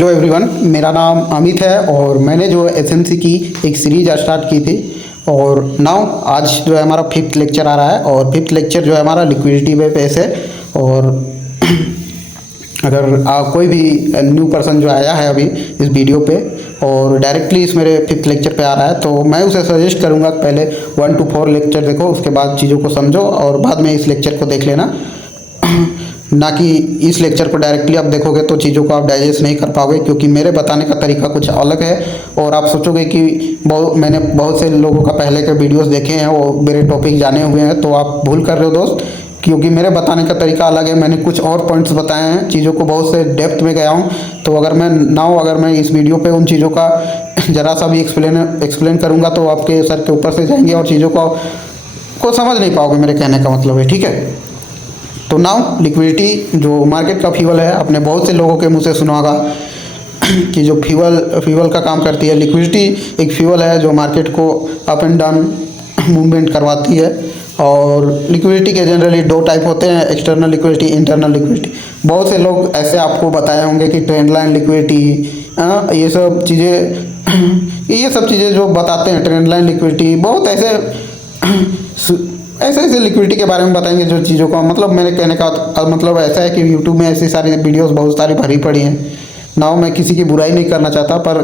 Hello everyone, मेरा नाम अमित है और मैंने जो एसएमसी की एक सीरीज स्टार्ट की थी और नाउ आज जो है हमारा फिफ्थ लेक्चर आ रहा है और फिफ्थ लेक्चर जो है हमारा लिक्विडिटी पे बेस है। और अगर कोई भी न्यू पर्सन जो आया है अभी इस वीडियो पे और डायरेक्टली इस मेरे फिफ्थ लेक्चर पे आ रहा है तो मैं उसे सजेस्ट करूँगा पहले 1 to 4 लेक्चर देखो, उसके बाद चीज़ों को समझो और बाद में इस लेक्चर को देख लेना। ना कि इस लेक्चर को डायरेक्टली आप देखोगे तो चीज़ों को आप डाइजेस्ट नहीं कर पाओगे, क्योंकि मेरे बताने का तरीका कुछ अलग है और आप सोचोगे कि मैंने बहुत से लोगों का पहले के वीडियोस देखे हैं, वो मेरे टॉपिक जाने हुए हैं, तो आप भूल कर रहे हो दोस्त, क्योंकि मेरे बताने का तरीका अलग है। मैंने कुछ और पॉइंट्स बताए हैं, चीज़ों को बहुत से डेप्थ में गया हूँ। तो अगर मैं इस वीडियो पर उन चीज़ों का ज़रा सा भी एक्सप्लेन करूँगा तो आपके सर के ऊपर से जाएंगे और चीज़ों को समझ नहीं पाओगे। मेरे कहने का मतलब है, ठीक है। तो नाउ लिक्विडिटी जो मार्केट का फ्यूल है, आपने बहुत से लोगों के मुंह से सुना होगा कि जो फ्यूल का काम करती है। लिक्विडिटी एक फ्यूल है जो मार्केट को अप एंड डाउन मूवमेंट करवाती है। और लिक्विडिटी के जनरली 2 टाइप होते हैं, एक्सटर्नल लिक्विडिटी, इंटरनल लिक्विडिटी। बहुत से लोग ऐसे आपको बताए होंगे कि ट्रेंड लाइन लिक्विडिटी, ये सब चीज़ें जो बताते हैं, ट्रेंड लाइन लिक्विडिटी, बहुत ऐसे लिक्विडिटी के बारे में बताएंगे जो चीज़ों का मतलब, मेरे कहने का मतलब ऐसा है कि यूट्यूब में ऐसी सारी वीडियोस बहुत सारी भरी पड़ी हैं ना। मैं किसी की बुराई नहीं करना चाहता, पर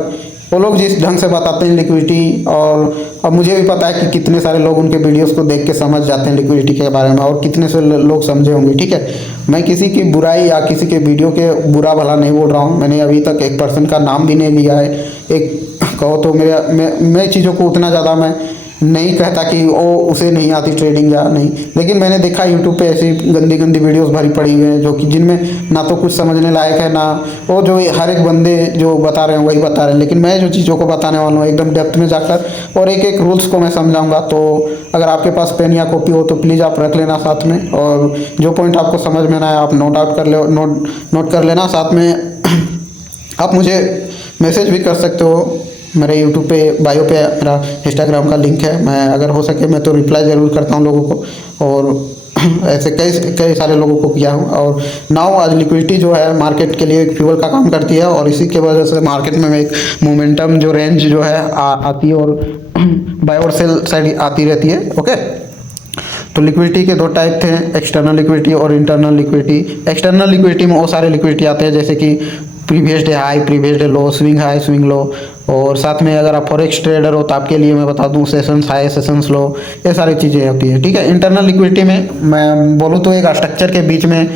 वो लोग जिस ढंग से बताते हैं लिक्विडिटी, और अब मुझे भी पता है कि कितने सारे लोग उनके वीडियोस को देख के समझ जाते हैं लिक्विडिटी के बारे में, और कितने से लोग समझे होंगे, ठीक है। मैं किसी की बुराई या किसी के वीडियो के बुरा भला नहीं बोल रहा हूँ। मैंने अभी तक एक पर्सन का नाम भी नहीं लिया है। एक कहो तो मैं चीज़ों को उतना ज़्यादा मैं नहीं कहता कि उसे नहीं आती ट्रेडिंग या नहीं, लेकिन मैंने देखा यूट्यूब पे ऐसी गंदी वीडियोस भरी पड़ी हुई हैं जो कि जिनमें ना तो कुछ समझने लायक है, ना वो जो हर एक बंदे जो बता रहे हैं वही बता रहे हैं। लेकिन मैं जो चीज़ों को बताने वाला हूँ एकदम डेप्थ में जाकर और एक एक रूल्स को मैं समझाऊंगा। तो अगर आपके पास पेन या कॉपी हो तो प्लीज़ आप रख लेना साथ में, और जो पॉइंट आपको समझ में ना आए आप नोट कर लेना। साथ में आप मुझे मैसेज भी कर सकते हो। मेरे यूट्यूब पे बायो पे मेरा इंस्टाग्राम का लिंक है। मैं अगर हो सके मैं तो रिप्लाई ज़रूर करता हूँ लोगों को, और ऐसे कई सारे लोगों को किया हूँ। और नाउ आज लिक्विडिटी जो है मार्केट के लिए एक फ्यूल का काम करती है, और इसी के वजह से मार्केट में एक मोमेंटम जो रेंज जो है आती है, और बाय और सेल साइड आती रहती है। ओके, तो लिक्विडिटी के 2 टाइप थे, एक्सटर्नल लिक्विडिटी और इंटरनल लिक्विडिटी। एक्सटर्नल लिक्विडिटी में वो सारे लिक्विडिटी आते हैं जैसे कि previous day high, previous day लो, स्विंग हाई, स्विंग लो, और साथ में अगर आप फॉरेक्स ट्रेडर हो तो आपके लिए मैं बता दूं सेशंस हाई, सेशंस लो, ये सारी चीज़ें होती हैं, ठीक है। इंटरनल लिक्विडिटी में मैं बोलूँ तो एक स्ट्रक्चर के बीच में,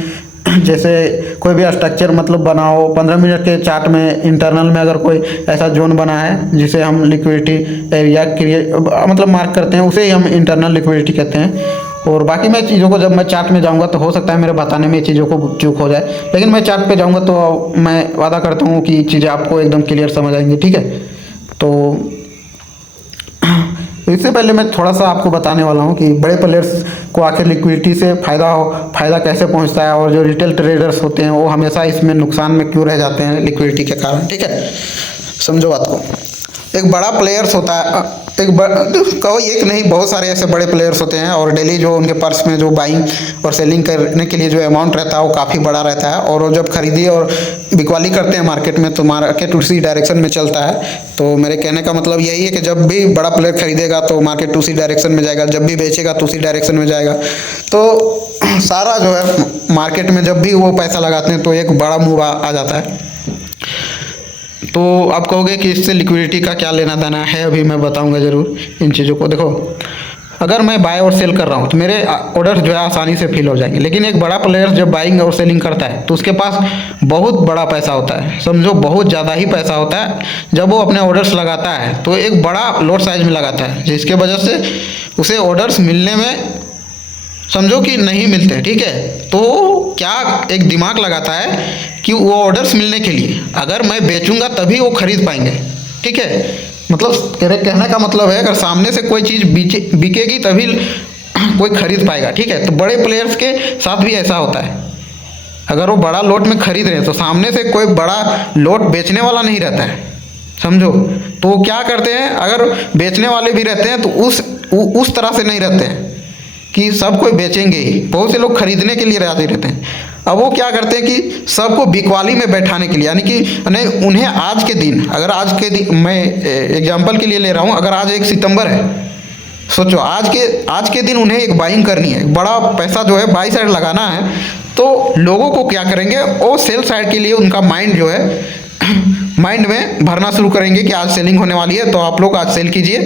जैसे कोई भी स्ट्रक्चर मतलब बनाओ 15 मिनट के चार्ट में, इंटरनल में अगर कोई ऐसा जोन बना है जिसे हम लिक्विडिटी एरिया क्रिएट मतलब मार्क करते हैं, उसे ही हम इंटरनल लिक्विडिटी कहते हैं। और बाकी मैं चीज़ों को जब मैं चार्ट में जाऊंगा तो हो सकता है मेरे बताने में चीज़ों को चूक हो जाए, लेकिन मैं चार्ट पे जाऊंगा तो मैं वादा करता हूँ कि चीज़ें आपको एकदम क्लियर समझ आएंगी, ठीक है। तो इससे पहले मैं थोड़ा सा आपको बताने वाला हूँ कि बड़े प्लेयर्स को आखिर लिक्विडिटी से फ़ायदा कैसे पहुँचता है, और जो रिटेल ट्रेडर्स होते हैं वो हमेशा इसमें नुकसान में क्यों रह जाते हैं लिक्विडिटी के कारण, ठीक है। समझो बात को। एक बड़ा प्लेयर्स होता है, कहो एक नहीं, बहुत सारे ऐसे बड़े प्लेयर्स होते हैं, और डेली जो उनके पर्स में जो बाइंग और सेलिंग करने के लिए जो अमाउंट रहता है वो काफ़ी बड़ा रहता है, और वो जब खरीदी और बिकवाली करते हैं मार्केट में तो मार्केट उसी डायरेक्शन में चलता है। तो मेरे कहने का मतलब यही है कि जब भी बड़ा प्लेयर खरीदेगा तो मार्केट उसी डायरेक्शन में जाएगा, जब भी बेचेगा तो उसी डायरेक्शन में जाएगा। तो सारा जो है मार्केट में जब भी वो पैसा लगाते हैं तो एक बड़ा मूव आ जाता है। तो आप कहोगे कि इससे लिक्विडिटी का क्या लेना देना है, अभी मैं बताऊंगा ज़रूर इन चीज़ों को। देखो, अगर मैं बाय और सेल कर रहा हूँ तो मेरे ऑर्डर जो है आसानी से फिल हो जाएंगे, लेकिन एक बड़ा प्लेयर जब बाइंग और सेलिंग करता है तो उसके पास बहुत बड़ा पैसा होता है, समझो बहुत ज़्यादा ही पैसा होता है। जब वो अपने ऑर्डर्स लगाता है तो एक बड़ा लॉट साइज में लगाता है, जिसके वजह से उसे ऑर्डर्स मिलने में समझो कि नहीं मिलते, ठीक है। तो क्या एक दिमाग लगाता है कि वो ऑर्डर्स मिलने के लिए अगर मैं बेचूंगा तभी वो खरीद पाएंगे, ठीक है। मतलब कहने का मतलब है अगर सामने से कोई चीज़ बिकेगी तभी कोई खरीद पाएगा, ठीक है। तो बड़े प्लेयर्स के साथ भी ऐसा होता है, अगर वो बड़ा लोट में खरीद रहे हैं तो सामने से कोई बड़ा लोट बेचने वाला नहीं रहता है, समझो। तो वो क्या करते हैं, अगर बेचने वाले भी रहते हैं तो उस तरह से नहीं रहते हैं कि सब कोई बेचेंगे ही, बहुत से लोग खरीदने के लिए राजी रहते हैं। अब वो क्या करते हैं कि सबको बिकवाली में बैठाने के लिए, यानी कि नहीं, उन्हें आज के दिन, अगर आज के दिन मैं एग्जांपल के लिए ले रहा हूँ, अगर आज 1 सितंबर है, सोचो आज के दिन उन्हें एक बाइंग करनी है, बड़ा पैसा जो है बाई साइड लगाना है, तो लोगों को क्या करेंगे, वो सेल साइड के लिए उनका माइंड जो है माइंड में भरना शुरू करेंगे कि आज सेलिंग होने वाली है, तो आप लोग आज सेल कीजिए,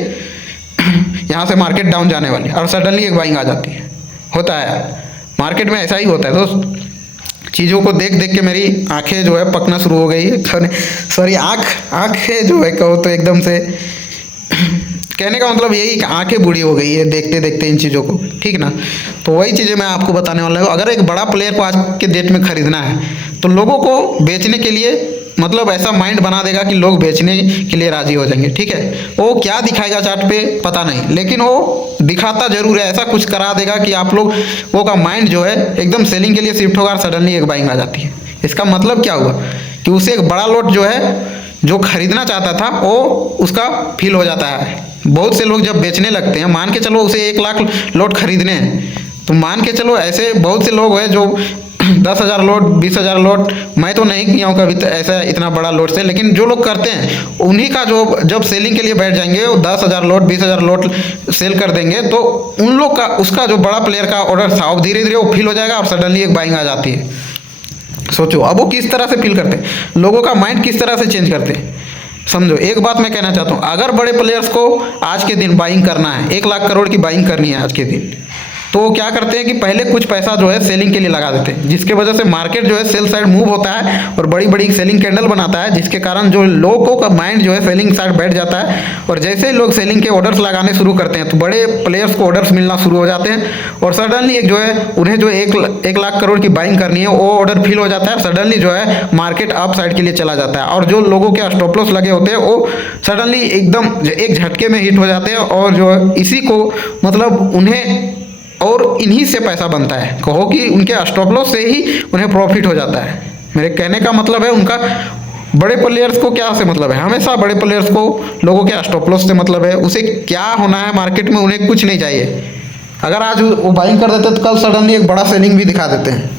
यहाँ से मार्केट डाउन जाने वाली है, और सडनली एक बाइंग आ जाती है। होता है मार्केट में, ऐसा ही होता है दोस्त। चीज़ों को देख देख के मेरी आंखें जो है पकना शुरू हो गई है, सॉरी आंखें जो है कहो तो एकदम से कहने का मतलब यही कि आंखें बूढ़ी हो गई है देखते देखते इन चीज़ों को, ठीक ना। तो वही चीज़ें मैं आपको बताने वाला हूँ। अगर एक बड़ा प्लेयर को आज के डेट में खरीदना है, तो लोगों को बेचने के लिए मतलब ऐसा माइंड बना देगा कि लोग बेचने के लिए राजी हो जाएंगे, ठीक है। वो क्या दिखाएगा चार्ट पे पता नहीं, लेकिन वो दिखाता जरूर है, ऐसा कुछ करा देगा कि आप लोग वो का माइंड जो है एकदम सेलिंग के लिए शिफ्ट होगा और सडनली एक बाइंग आ जाती है। इसका मतलब क्या हुआ कि उसे एक बड़ा लॉट जो है, जो खरीदना चाहता था, वो उसका फील हो जाता है। बहुत से लोग जब बेचने लगते हैं, मान के चलो उसे 1 लाख लॉट खरीदने हैं, तो मान के चलो ऐसे बहुत से लोग हैं जो 10,000 लॉट, 20,000 लॉट, मैं तो नहीं किया हूँ कभी ऐसा इतना बड़ा लॉट से, लेकिन जो लोग करते हैं उन्हीं का जो जब सेलिंग के लिए बैठ जाएंगे, वो 10,000 लॉट 20,000 लॉट सेल कर देंगे, तो उन लोग का उसका जो बड़ा प्लेयर का ऑर्डर था, धीरे धीरे वो फील हो जाएगा और सडनली एक बाइंग आ जाती है। सोचो अब वो किस तरह से फील करते हैं, लोगों का माइंड किस तरह से चेंज करते हैं। समझो एक बात मैं कहना चाहता हूँ, अगर बड़े प्लेयर्स को आज के दिन बाइंग करना है, 1 लाख करोड़ की बाइंग करनी है आज के दिन, तो वो क्या करते हैं कि पहले कुछ पैसा जो है सेलिंग के लिए लगा देते हैं, जिसके वजह से मार्केट जो है सेल साइड मूव होता है और बड़ी बड़ी सेलिंग कैंडल बनाता है, जिसके कारण जो लोगों का माइंड जो है सेलिंग साइड बैठ जाता है। और जैसे ही लोग सेलिंग के ऑर्डर्स लगाने शुरू करते हैं, तो बड़े प्लेयर्स को ऑर्डर्स मिलना शुरू हो जाते हैं, और सडनली एक जो है उन्हें जो 1 लाख करोड़ की बाइंग करनी है, वो ऑर्डर फिल हो जाता है, सडनली जो है मार्केट अप साइड के लिए चला जाता है, और जो लोगों के स्टॉप लॉस लगे होते हैं वो सडनली एकदम एक झटके में हिट हो जाते हैं, और जो है इसी को मतलब उन्हें और इन्हीं से पैसा बनता है, कहो कि उनके स्टॉप लॉस से ही उन्हें प्रॉफिट हो जाता है। मेरे कहने का मतलब है उनका बड़े प्लेयर्स को क्या से मतलब है, हमेशा बड़े प्लेयर्स को लोगों के स्टॉप लॉस से मतलब है, उसे क्या होना है मार्केट में उन्हें कुछ नहीं चाहिए। अगर आज वो बाइंग कर देते तो कल सडनली एक बड़ा सेलिंग भी दिखा देते हैं,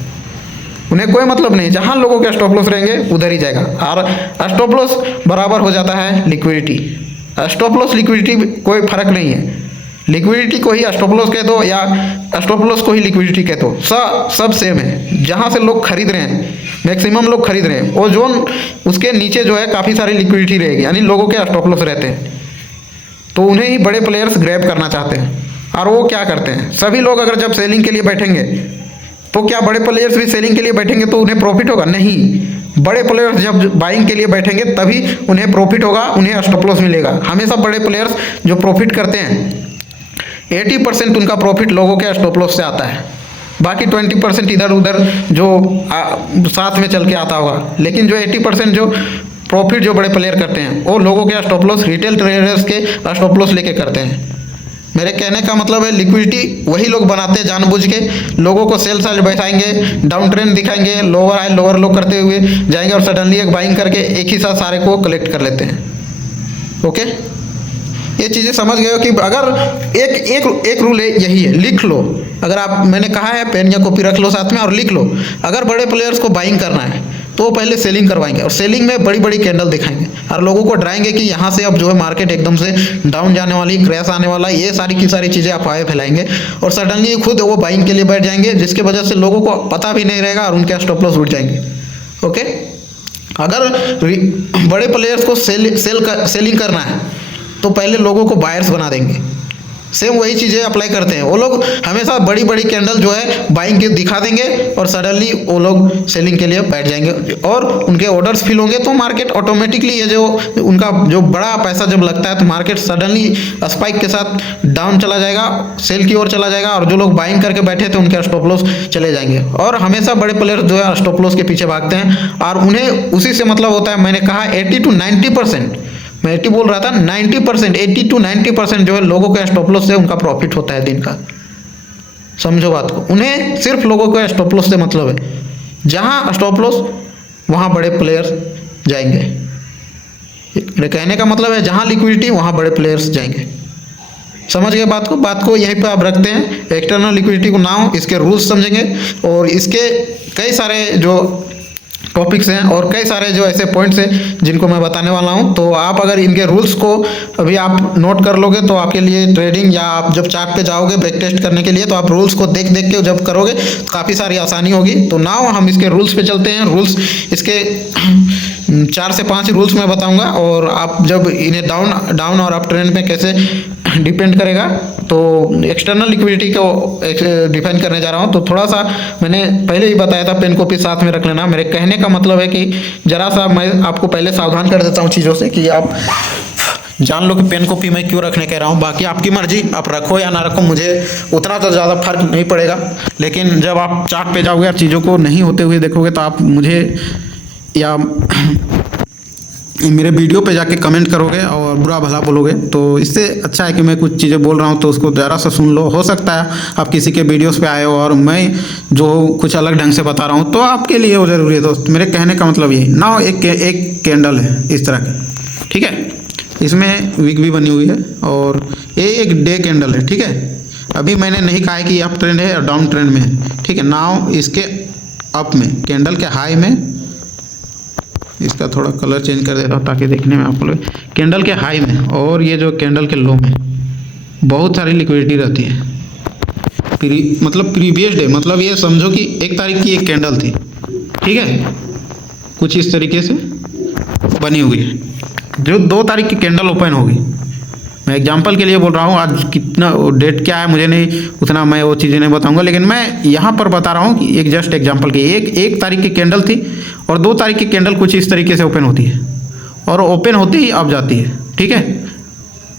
उन्हें कोई मतलब नहीं, जहाँ लोगों के स्टॉप लॉस रहेंगे उधर ही जाएगा। और स्टॉप लॉस बराबर हो जाता है लिक्विडिटी, स्टॉप लॉस लिक्विडिटी कोई फर्क नहीं है, लिक्विडिटी को ही स्टॉप लॉस कह दो या स्टॉप लॉस को ही लिक्विडिटी कह दो, सब सेम है। जहाँ से लोग खरीद रहे हैं, मैक्सिमम लोग खरीद रहे हैं, वो जोन उसके नीचे जो है काफ़ी सारी लिक्विडिटी रहेगी, यानी लोगों के स्टॉप लॉस रहते हैं, तो उन्हें ही बड़े प्लेयर्स ग्रैब करना चाहते हैं। और वो क्या करते हैं, सभी लोग अगर जब सेलिंग के लिए बैठेंगे, तो क्या बड़े प्लेयर्स भी सेलिंग के लिए बैठेंगे तो उन्हें प्रॉफिट होगा? नहीं, बड़े प्लेयर्स जब बाइंग के लिए बैठेंगे तभी उन्हें प्रॉफिट होगा, उन्हें स्टॉप लॉस मिलेगा। हमेशा बड़े प्लेयर्स जो प्रॉफिट करते हैं 80% उनका प्रॉफिट लोगों के स्टॉप लॉस से आता है, बाकी 20% इधर उधर जो साथ में चल के आता होगा, लेकिन जो 80% जो प्रॉफिट जो बड़े प्लेयर करते हैं वो लोगों के स्टॉप लॉस, रिटेल ट्रेडर्स के स्टॉप लॉस लेके करते हैं। मेरे कहने का मतलब है लिक्विडिटी वही लोग बनाते हैं जानबूझ के, लोगों को सेल साइड बैठाएंगे, डाउन ट्रेंड दिखाएंगे, लोअर हाई लोअर लो करते हुए जाएंगे और सडनली एक बाइंग करके एक ही साथ सारे को कलेक्ट कर लेते हैं। ओके, ये चीज़ें समझ गए हो कि अगर एक रूल है, यही है, लिख लो। अगर आप, मैंने कहा है पेन या कॉपी रख लो साथ में और लिख लो, अगर बड़े प्लेयर्स को बाइंग करना है तो वो पहले सेलिंग करवाएंगे और सेलिंग में बड़ी बड़ी कैंडल दिखाएंगे और लोगों को डराएंगे कि यहाँ से अब जो है मार्केट एकदम से डाउन जाने वाली, क्रैश आने वाला, ये सारी की सारी चीज़ें अफवाहें फैलाएंगे और सडनली खुद वो बाइंग के लिए बैठ जाएंगे, जिसके वजह से लोगों को पता भी नहीं रहेगा और उनके स्टॉप लॉस उठ जाएंगे। ओके, अगर बड़े प्लेयर्स को सेलिंग करना है तो पहले लोगों को बायर्स बना देंगे। सेम वही चीज़ें अप्लाई करते हैं, वो लोग हमेशा बड़ी बड़ी कैंडल जो है बाइंग के दिखा देंगे और सडनली वो लोग सेलिंग के लिए बैठ जाएंगे और उनके ऑर्डर्स फिल होंगे, तो मार्केट ऑटोमेटिकली ये जो उनका जो बड़ा पैसा जब लगता है तो मार्केट सडनली स्पाइक के साथ डाउन चला जाएगा, सेल की ओर चला जाएगा और जो लोग बाइंग करके बैठे थे उनके स्टॉप लॉस चले जाएंगे। और हमेशा बड़े प्लेयर जो है स्टॉप लॉस के पीछे भागते हैं और उन्हें उसी से मतलब होता है। मैंने कहा 80 to 90%, मैं 80 बोल रहा था, 90%, 80 to 90% जो है लोगों के स्टॉप लॉस से उनका प्रॉफिट होता है दिन का। समझो बात को, उन्हें सिर्फ लोगों के स्टॉप लॉस से मतलब है, जहां स्टॉप लॉस वहां बड़े प्लेयर्स जाएंगे। मेरे कहने का मतलब है जहां लिक्विडिटी वहां बड़े प्लेयर्स जाएंगे। समझ गए बात को यहीं पे आप रखते हैं। एक्सटर्नल लिक्विडिटी को नाउ इसके रूल्स समझेंगे और इसके कई सारे जो टॉपिक्स हैं और कई सारे जो ऐसे पॉइंट्स हैं जिनको मैं बताने वाला हूं। तो आप अगर इनके रूल्स को अभी आप नोट कर लोगे तो आपके लिए ट्रेडिंग या आप जब चार्ट पे जाओगे बैक टेस्ट करने के लिए तो आप रूल्स को देख देख के जब करोगे तो काफ़ी सारी आसानी होगी। तो नाउ हम इसके रूल्स पे चलते हैं। रूल्स इसके 4 से 5 रूल्स मैं बताऊंगा और आप जब इन्हें डाउन और अप ट्रेंड में कैसे डिपेंड करेगा। तो एक्सटर्नल लिक्विडिटी को डिफाइन करने जा रहा हूँ। तो थोड़ा सा मैंने पहले ही बताया था, पेन कॉपी साथ में रख लेना। मेरे कहने का मतलब है कि जरा सा मैं आपको पहले सावधान कर देता हूँ चीज़ों से कि आप जान लो कि पेन कॉपी मैं क्यों रखने कह रहा हूँ। बाकी आपकी मर्जी, आप रखो या ना रखो, मुझे उतना तो ज़्यादा फर्क नहीं पड़ेगा। लेकिन जब आप चार्ट पे जाओगे और चीज़ों को नहीं होते हुए देखोगे तो आप मुझे या मेरे वीडियो पे जाके कमेंट करोगे और बुरा भला बोलोगे। तो इससे अच्छा है कि मैं कुछ चीज़ें बोल रहा हूँ तो उसको ज़रा सा सुन लो। हो सकता है आप किसी के वीडियोस पे आए हो और मैं जो कुछ अलग ढंग से बता रहा हूँ तो आपके लिए वो ज़रूरी है दोस्त। मेरे कहने का मतलब ये ना, एक कैंडल है इस तरह की, ठीक है। इसमें विक भी बनी हुई है और ये एक डे कैंडल है, ठीक है। अभी मैंने नहीं कहा है कि अप ट्रेंड है और डाउन ट्रेंड में है, ठीक है। नाउ इसके अप में कैंडल के हाई में, इसका थोड़ा कलर चेंज कर देता हूँ ताकि देखने में आपको लगे, कैंडल के हाई में और ये जो कैंडल के लो में बहुत सारी लिक्विडिटी रहती है। मतलब प्रीवियस डे, मतलब ये समझो कि 1 तारीख की एक कैंडल थी, ठीक है, कुछ इस तरीके से बनी हुई है। जो 2 तारीख की कैंडल ओपन होगी, मैं एग्जांपल के लिए बोल रहा हूँ, आज कितना डेट क्या है मुझे नहीं, उतना मैं वो चीज़ें नहीं बताऊंगा, लेकिन मैं यहाँ पर बता रहा हूँ कि एक जस्ट एग्जांपल की एक तारीख की कैंडल थी और 2 तारीख की कैंडल कुछ इस तरीके से ओपन होती है और ओपन होती ही अब जाती है, ठीक है।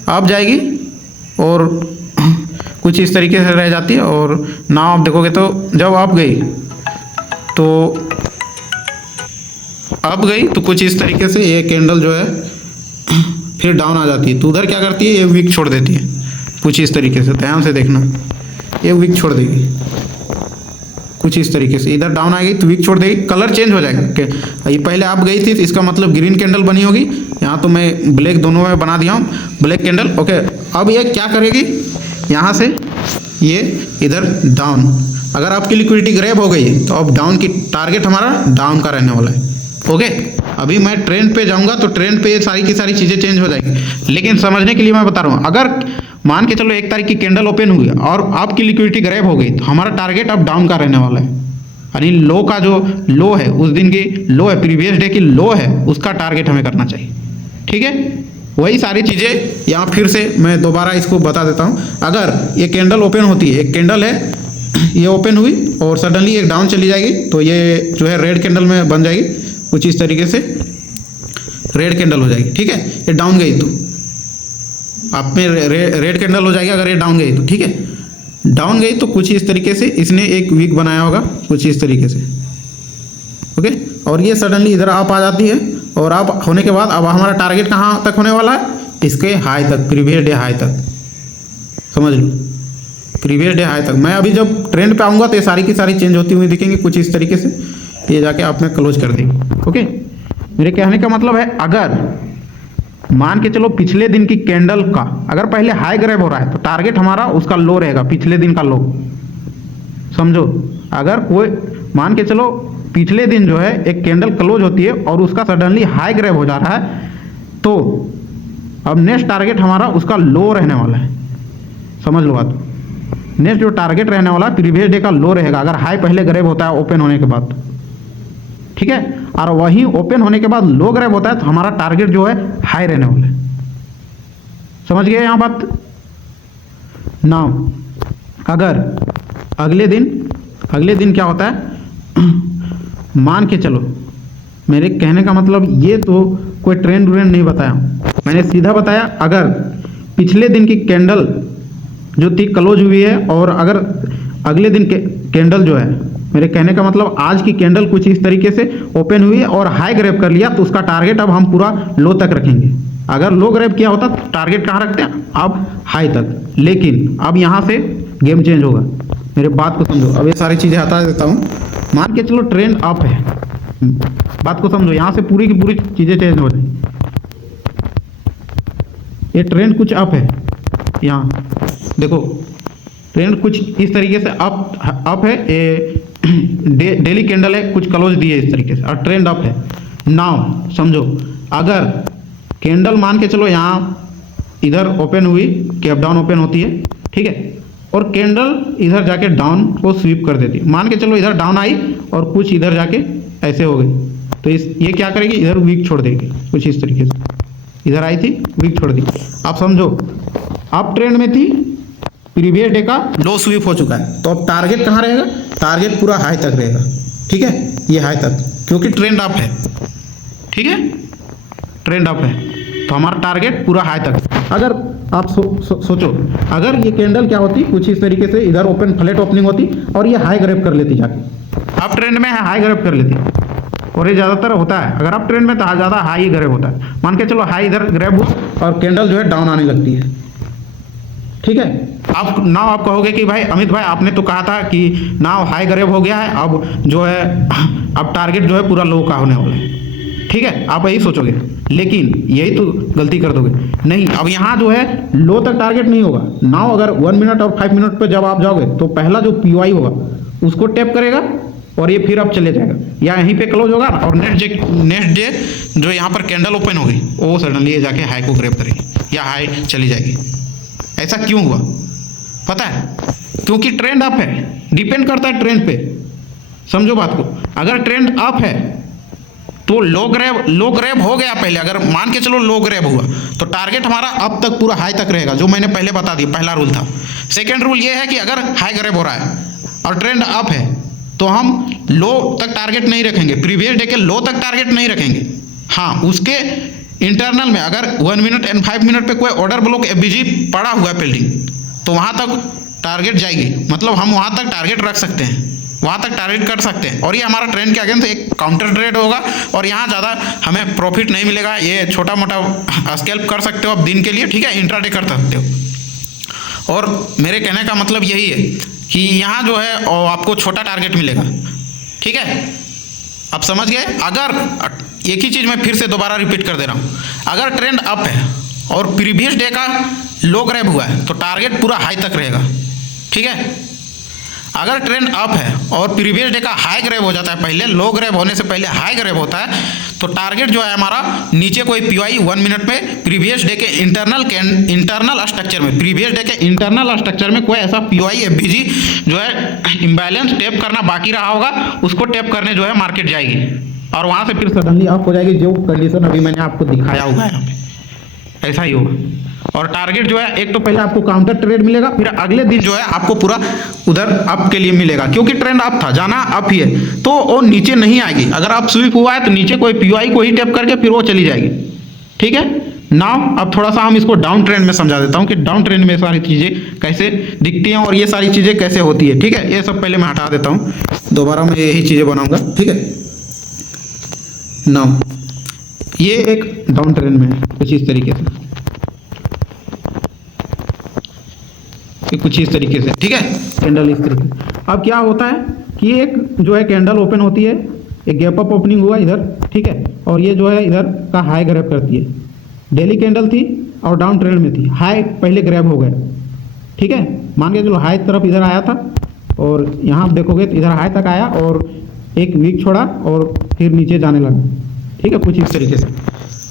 अब जाएगी और कुछ इस तरीके से रह जाती है और नाउ आप देखोगे तो जब आप गई तो अब गई तो कुछ इस तरीके से ये कैंडल जो है फिर डाउन आ जाती है। तो उधर क्या करती है, ये विक छोड़ देती है कुछ इस तरीके से, ध्यान से देखना, ये विक छोड़ देगी कुछ इस तरीके से। इधर डाउन आएगी तो विक छोड़ देगी, कलर चेंज हो जाएगा। ये पहले आप गई थी तो इसका मतलब ग्रीन कैंडल बनी होगी, यहाँ तो मैं ब्लैक दोनों में बना दिया हूँ, ब्लैक कैंडल, ओके। अब ये क्या करेगी, यहाँ से ये इधर डाउन, अगर आपकी लिक्विडिटी ग्रैब हो गई तो अब डाउन की टारगेट हमारा डाउन का रहने वाला है, ओके। अभी मैं ट्रेंड पे जाऊंगा तो ट्रेंड पे सारी की सारी चीज़ें चेंज हो जाएगी, लेकिन समझने के लिए मैं बता रहा हूँ, अगर मान के चलो 1 तारीख की कैंडल ओपन हुई और आपकी लिक्विडिटी ग्रैब हो गई तो हमारा टारगेट अब डाउन का रहने वाला है। यानी लो का जो लो है, उस दिन की लो है, प्रीवियस डे की लो है, उसका टारगेट हमें करना चाहिए, ठीक है। वही सारी चीज़ें यहाँ फिर से मैं दोबारा इसको बता देता हूँ। अगर ये कैंडल ओपन होती है, एक कैंडल है, ये ओपन हुई और सडनली एक डाउन चली जाएगी तो ये जो है रेड कैंडल में बन जाएगी, कुछ इस तरीके से रेड कैंडल हो जाएगी, ठीक है। ये डाउन गई तो आप में रेड कैंडल हो जाएगी अगर ये डाउन गई तो, ठीक है। डाउन गई तो कुछ इस तरीके से इसने एक विक बनाया होगा कुछ इस तरीके से, ओके। और ये सडनली इधर आप आ जाती है और आप होने के बाद अब हमारा टारगेट कहाँ तक होने वाला है, इसके हाई तक, प्रीवियस डे हाई तक, समझ लो, प्रीवियस डे हाई तक। मैं अभी जब ट्रेंड पे आऊँगा तो ये सारी की सारी चेंज होती हुई दिखेंगी कुछ इस तरीके से, ये जाके आप में क्लोज कर देगी, ओके। मेरे कहने का मतलब है, अगर मान के चलो पिछले दिन की कैंडल का अगर पहले हाई ग्रैब हो रहा है तो टारगेट हमारा उसका लो रहेगा, पिछले दिन का लो, समझो। अगर कोई मान के चलो पिछले दिन जो है एक कैंडल क्लोज होती है और उसका सडनली हाई ग्रैब हो जा रहा है तो अब नेक्स्ट टारगेट हमारा उसका लो रहने वाला है, समझ लो बात। नेक्स्ट जो टारगेट रहने वाला है प्रीवियस डे का लो रहेगा अगर हाई पहले ग्रैब होता है ओपन होने के बाद, ठीक है। और वही ओपन होने के बाद लो ग्रैब होता है तो हमारा टारगेट जो है हाई रहने वाला है, समझ गए यहाँ बात। नाउ अगर अगले दिन क्या होता है, मान के चलो, मेरे कहने का मतलब ये तो कोई ट्रेंड नहीं बताया, मैंने सीधा बताया अगर पिछले दिन की कैंडल जो थी क्लोज हुई है और अगर अगले दिन के कैंडल जो है, मेरे कहने का मतलब आज की कैंडल कुछ इस तरीके से ओपन हुई है और हाई ग्रैब कर लिया तो उसका टारगेट अब हम पूरा लो तक रखेंगे। अगर लो ग्रैब किया होता तो टारगेट कहाँ रखते हैं, अब हाई तक। लेकिन अब यहाँ से गेम चेंज होगा, मेरे बात को समझो। अब ये सारी चीज़ें हटा देता हूँ। मान के चलो ट्रेंड अप है, बात को समझो, यहाँ से पूरी की पूरी चीज़ें चेंज हो जाएंगी। ये ट्रेंड कुछ अप है यहाँ, देखो ट्रेंड कुछ इस तरीके से अप है, डेली कैंडल है, कुछ क्लोज दी है इस तरीके से और ट्रेंड अप है। नाउ समझो, अगर कैंडल मान के चलो यहाँ इधर ओपन हुई, कैप डाउन ओपन होती है, ठीक है, और कैंडल इधर जाके डाउन को स्वीप कर देती है, मान के चलो इधर डाउन आई और कुछ इधर जाके ऐसे हो गई, तो ये क्या करेगी, इधर वीक छोड़ देगी कुछ इस तरीके से, इधर आई थी वीक छोड़ दी। अब समझो अप ट्रेंड में थी, प्रीवियस डे का लो स्वीप हो चुका है, तो अब टारगेट कहाँ रहेगा, टारगेट पूरा हाई तक रहेगा, ठीक है, ये हाई तक, क्योंकि ट्रेंड अप है, ठीक है, ट्रेंड अप है, तो हमारा टारगेट पूरा हाई तक। अगर आप सोचो अगर ये कैंडल क्या होती, कुछ इस तरीके से इधर ओपन फ्लैट ओपनिंग होती और ये हाई ग्रैब कर लेती, जाके अप ट्रेंड में हाई ग्रैब कर लेती, और ये ज़्यादातर होता है अगर अप ट्रेंड में तो ज़्यादा हाई ग्रैब होता है। मान के चलो हाई इधर ग्रैब हुआ और कैंडल जो है डाउन आने लगती है, ठीक है। आप नाउ आप कहोगे कि भाई अमित भाई आपने तो कहा था कि नाउ हाई ग्रैब हो गया है, अब जो है अब टारगेट जो है पूरा लो का होने वाला है, ठीक है, आप यही सोचोगे, लेकिन यही तो गलती कर दोगे। नहीं, अब यहाँ जो है लो तक टारगेट नहीं होगा। नाउ अगर 1 मिनट और 5 मिनट पे जब आप जाओगे तो पहला जो PY होगा उसको टैप करेगा और ये फिर अब चले जाएगा, या यहीं पे क्लोज होगा और नेक्स्ट डे जो यहाँ पर कैंडल ओपन होगी वो सडनली ये जाके हाई को ग्रैब करेगी या हाई चली जाएगी। ऐसा क्यों हुआ पता है, क्योंकि ट्रेंड अप है, डिपेंड करता है ट्रेंड पे। समझो बात को, अगर ट्रेंड अप है तो लो ग्रैब हो गया पहले, अगर मान के चलो लो ग्रैब हुआ तो टारगेट हमारा अब तक पूरा हाई तक रहेगा, जो मैंने पहले बता दिया, पहला रूल था। सेकंड रूल ये है कि अगर हाई ग्रैब हो रहा है और ट्रेंड अप है तो हम लो तक टारगेट नहीं रखेंगे, प्रीवियस डे के लो तक टारगेट नहीं रखेंगे। हाँ, उसके इंटरनल में अगर 1 मिनट एंड 5 मिनट पे कोई ऑर्डर ब्लॉक FBG पड़ा हुआ है पेंडिंग, तो वहाँ तक टारगेट जाएगी, मतलब हम वहाँ तक टारगेट रख सकते हैं, वहाँ तक टारगेट कर सकते हैं, और ये हमारा ट्रेंड के अगेंस्ट एक काउंटर ट्रेड होगा और यहाँ ज़्यादा हमें प्रॉफिट नहीं मिलेगा। ये छोटा मोटा स्कैल्प कर सकते हो आप दिन के लिए, ठीक है, इंट्राडे कर सकते हो। और मेरे कहने का मतलब यही है कि यहाँ जो है आपको छोटा टारगेट मिलेगा, ठीक है, आप समझ गए। अगर एक ही चीज़ मैं फिर से दोबारा रिपीट कर दे रहा हूँ, अगर ट्रेंड अप है और प्रीवियस डे का लो ग्रैब हुआ है तो टारगेट पूरा हाई तक रहेगा, ठीक है। अगर ट्रेंड अप है और प्रीवियस डे का हाई ग्रैब हो जाता है, पहले लो ग्रैब होने से पहले हाई ग्रैब होता है, तो टारगेट जो है हमारा नीचे कोई PY 1 मिनट में प्रीवियस डे के इंटरनल स्ट्रक्चर में, प्रीवियस डे के इंटरनल स्ट्रक्चर में कोई ऐसा PY FBG जो है इम्बैलेंस टैप करना बाकी रहा होगा, उसको टैप करने जो है मार्केट जाएगी और वहाँ से फिर सडनली अप हो जाएगी, जो कंडीशन अभी मैंने आपको दिखाया हुआ है यहाँ पे, ऐसा ही होगा। और टारगेट जो है एक तो पहले आपको काउंटर ट्रेड मिलेगा, फिर अगले दिन जो है आपको पूरा उधर अप के लिए मिलेगा, क्योंकि ट्रेंड अप था, जाना अप ही है, तो वो नीचे नहीं आएगी। अगर आप स्वीप हुआ है तो नीचे कोई PY को ही टैप करके फिर वो चली जाएगी, ठीक है। नाउ अब थोड़ा सा हम इसको डाउन ट्रेंड में समझा देता हूँ कि डाउन ट्रेंड में सारी चीज़ें कैसे दिखती हैं और ये सारी चीज़ें कैसे होती है, ठीक है। ये सब पहले मैं हटा देता हूँ, दोबारा मैं यही चीज़ें बनाऊँगा, ठीक है। नाउ ये एक डाउन ट्रेंड में है कुछ इस तरीके से, कुछ इस तरीके से, ठीक है, कैंडल इस तरीके। अब क्या होता है कि एक जो है कैंडल ओपन होती है, एक गैप अप ओपनिंग हुआ इधर, ठीक है, और ये जो है इधर का हाई ग्रैब करती है, डेली कैंडल थी और डाउन ट्रेंड में थी, हाई पहले ग्रैब हो गए, ठीक है, मान के चलो हाई तरफ इधर आया था और यहाँ देखोगे तो इधर हाई तक आया और एक वीक छोड़ा और फिर नीचे जाने लगा, ठीक है, कुछ इस तरीके से।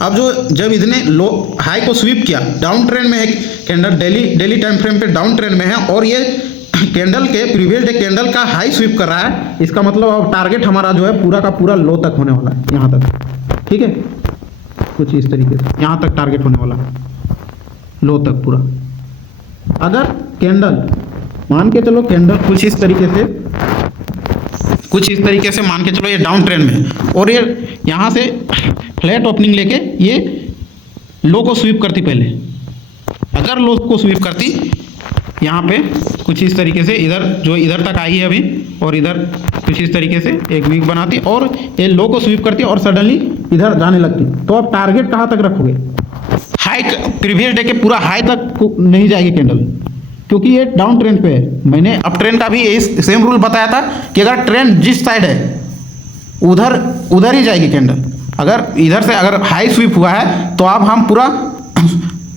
अब जो जब इसने लो हाई को स्वीप किया, डाउन ट्रेंड में है कैंडल, डेली टाइम फ्रेम पे डाउन ट्रेंड में है और ये कैंडल के प्रीवियस डे कैंडल का हाई स्वीप कर रहा है, इसका मतलब अब टारगेट हमारा जो है पूरा का पूरा लो तक होने वाला है, यहाँ तक, ठीक है, कुछ इस तरीके से यहाँ तक टारगेट होने वाला है, लो तक पूरा। अगर कैंडल मान के चलो कैंडल कुछ इस तरीके से मान के चलो ये डाउन ट्रेंड में और ये यहाँ से फ्लैट ओपनिंग लेके ये लो को स्वीप करती, पहले अगर लो को स्वीप करती यहाँ पे कुछ इस तरीके से, इधर जो इधर तक आई है अभी और इधर कुछ इस तरीके से एक वीक बनाती और ये लो को स्वीप करती और सडनली इधर जाने लगती, तो अब टारगेट कहाँ तक रखोगे, हाई प्रीवियस डे के पूरा हाई तक नहीं जाएगी कैंडल, क्योंकि ये डाउन ट्रेंड पे है। मैंने अप ट्रेंड का भी यही सेम रूल बताया था कि अगर ट्रेंड जिस साइड है उधर ही जाएगी कैंडल। अगर इधर से अगर हाई स्वीप हुआ है तो अब हम पूरा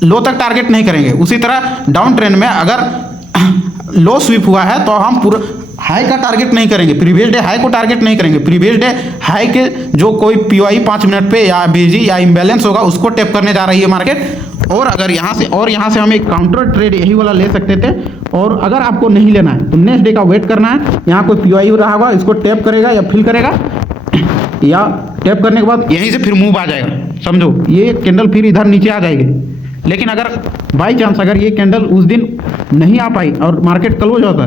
लो तक टारगेट नहीं करेंगे। उसी तरह डाउन ट्रेंड में अगर लो स्वीप हुआ है तो हम पूरा हाई का टारगेट नहीं करेंगे, प्रीवियस डे हाई को टारगेट नहीं करेंगे। प्रीवियस डे हाई के जो कोई पीओआई 5 मिनट पे या बीजी या इम्बैलेंस होगा उसको टैप करने जा रही है मार्केट। और अगर यहाँ से हम एक काउंटर ट्रेड यही वाला ले सकते थे। और अगर आपको नहीं लेना है तो नेक्स्ट डे का वेट करना है। यहाँ कोई पीओआई रहा होगा, इसको टैप करेगा या फिल करेगा, या टैप करने के बाद यहीं से फिर मूव आ जाएगा। समझो ये इसकेंडल फिर इधर नीचे आ जाएगी। लेकिन अगर बाई चांस अगर ये कैंडल उस दिन नहीं आ पाई और मार्केट क्लोज होता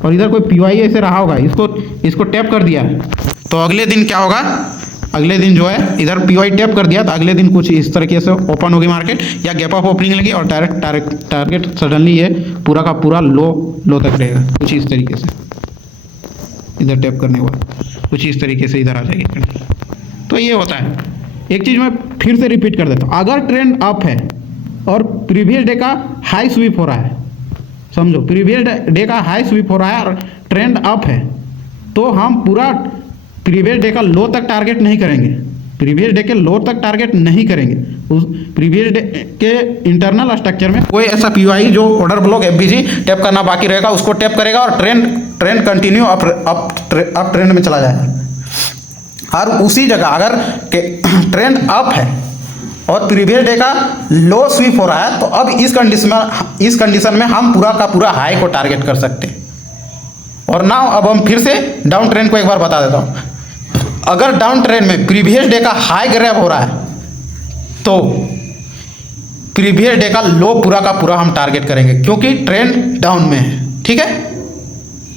और इधर कोई पीओआई ऐसे रहा होगा, इसको टैप कर दिया तो अगले दिन क्या होगा, अगले दिन जो है इधर पीओआई टैप कर दिया तो अगले दिन कुछ इस तरीके से ओपन होगी मार्केट, या गैप अप ओपनिंग लगी और टारगेट सडनली ये पूरा का पूरा लो तक रहेगा। कुछ इस तरीके से इधर टैप करने के बाद कुछ इस तरीके से इधर आ जाएगी। तो ये होता है। एक चीज़ मैं फिर से रिपीट कर देता हूँ, अगर ट्रेंड अप है और प्रीवियस डे का हाई स्वीप हो रहा है, समझो प्रीवियस डे का हाई स्वीप हो रहा है और ट्रेंड अप है, तो हम पूरा प्रीवियस डे का लो तक टारगेट नहीं करेंगे। प्रीवियस डे के लो तक टारगेट नहीं करेंगे। उस प्रीवियस डे के इंटरनल स्ट्रक्चर में कोई ऐसा पीओआई जो ऑर्डर ब्लॉक एफबीजी टैप करना बाकी रहेगा उसको टैप करेगा और ट्रेंड कंटिन्यू अप ट्रेंड में चला जाएगा। और उसी जगह अगर ट्रेंड अप है और प्रीवियस डे का लो स्वीप हो रहा है तो अब इस कंडीशन में हम पूरा का पूरा हाई को टारगेट कर सकते हैं। और नाउ अब हम फिर से डाउन ट्रेंड को एक बार बता देता हूँ। अगर डाउन ट्रेंड में प्रीवियस डे का हाई ग्रैब हो रहा है तो प्रीवियस डे का लो पूरा का पूरा हम टारगेट करेंगे क्योंकि ट्रेंड डाउन में है। ठीक है।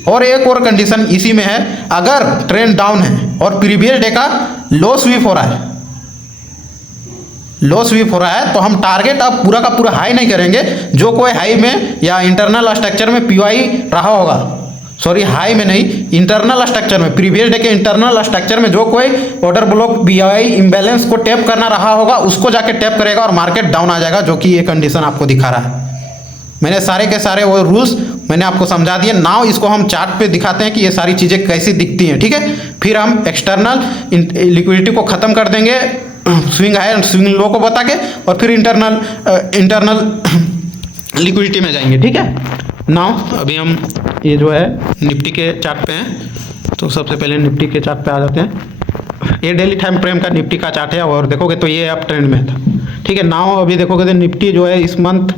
और एक और कंडीशन इसी में है, अगर ट्रेंड डाउन है और प्रीवियस डे का लो स्वीप हो रहा है तो हम टारगेट अब पूरा का पूरा हाई नहीं करेंगे। जो कोई हाई में या इंटरनल स्ट्रक्चर में पीओआई रहा होगा, सॉरी हाई में नहीं, इंटरनल स्ट्रक्चर में, प्रीवियस डे के इंटरनल स्ट्रक्चर में जो कोई ऑर्डर ब्लॉक बीआई इम्बैलेंस को टैप करना रहा होगा उसको जाके टैप करेगा और मार्केट डाउन आ जाएगा, जो कि ये कंडीशन आपको दिखा रहा है। मैंने सारे के सारे वो रूल्स मैंने आपको समझा दिए। नाउ इसको हम चार्ट पे दिखाते हैं कि ये सारी चीज़ें कैसी दिखती हैं। ठीक है। फिर हम एक्सटर्नल लिक्विडिटी को ख़त्म कर देंगे swing high and swing low को बता के, और फिर इंटरनल लिक्विडिटी में जाएंगे। ठीक है। नाउ अभी हम ये जो है निफ्टी के चार्ट पे हैं, तो सबसे पहले निफ्टी के चार्ट पे आ जाते हैं। ये डेली टाइम फ्रेम का निफ्टी का चार्ट है और देखोगे तो ये अप ट्रेंड में था। ठीक है। नाउ अभी देखोगे तो निफ्टी जो है इस मंथ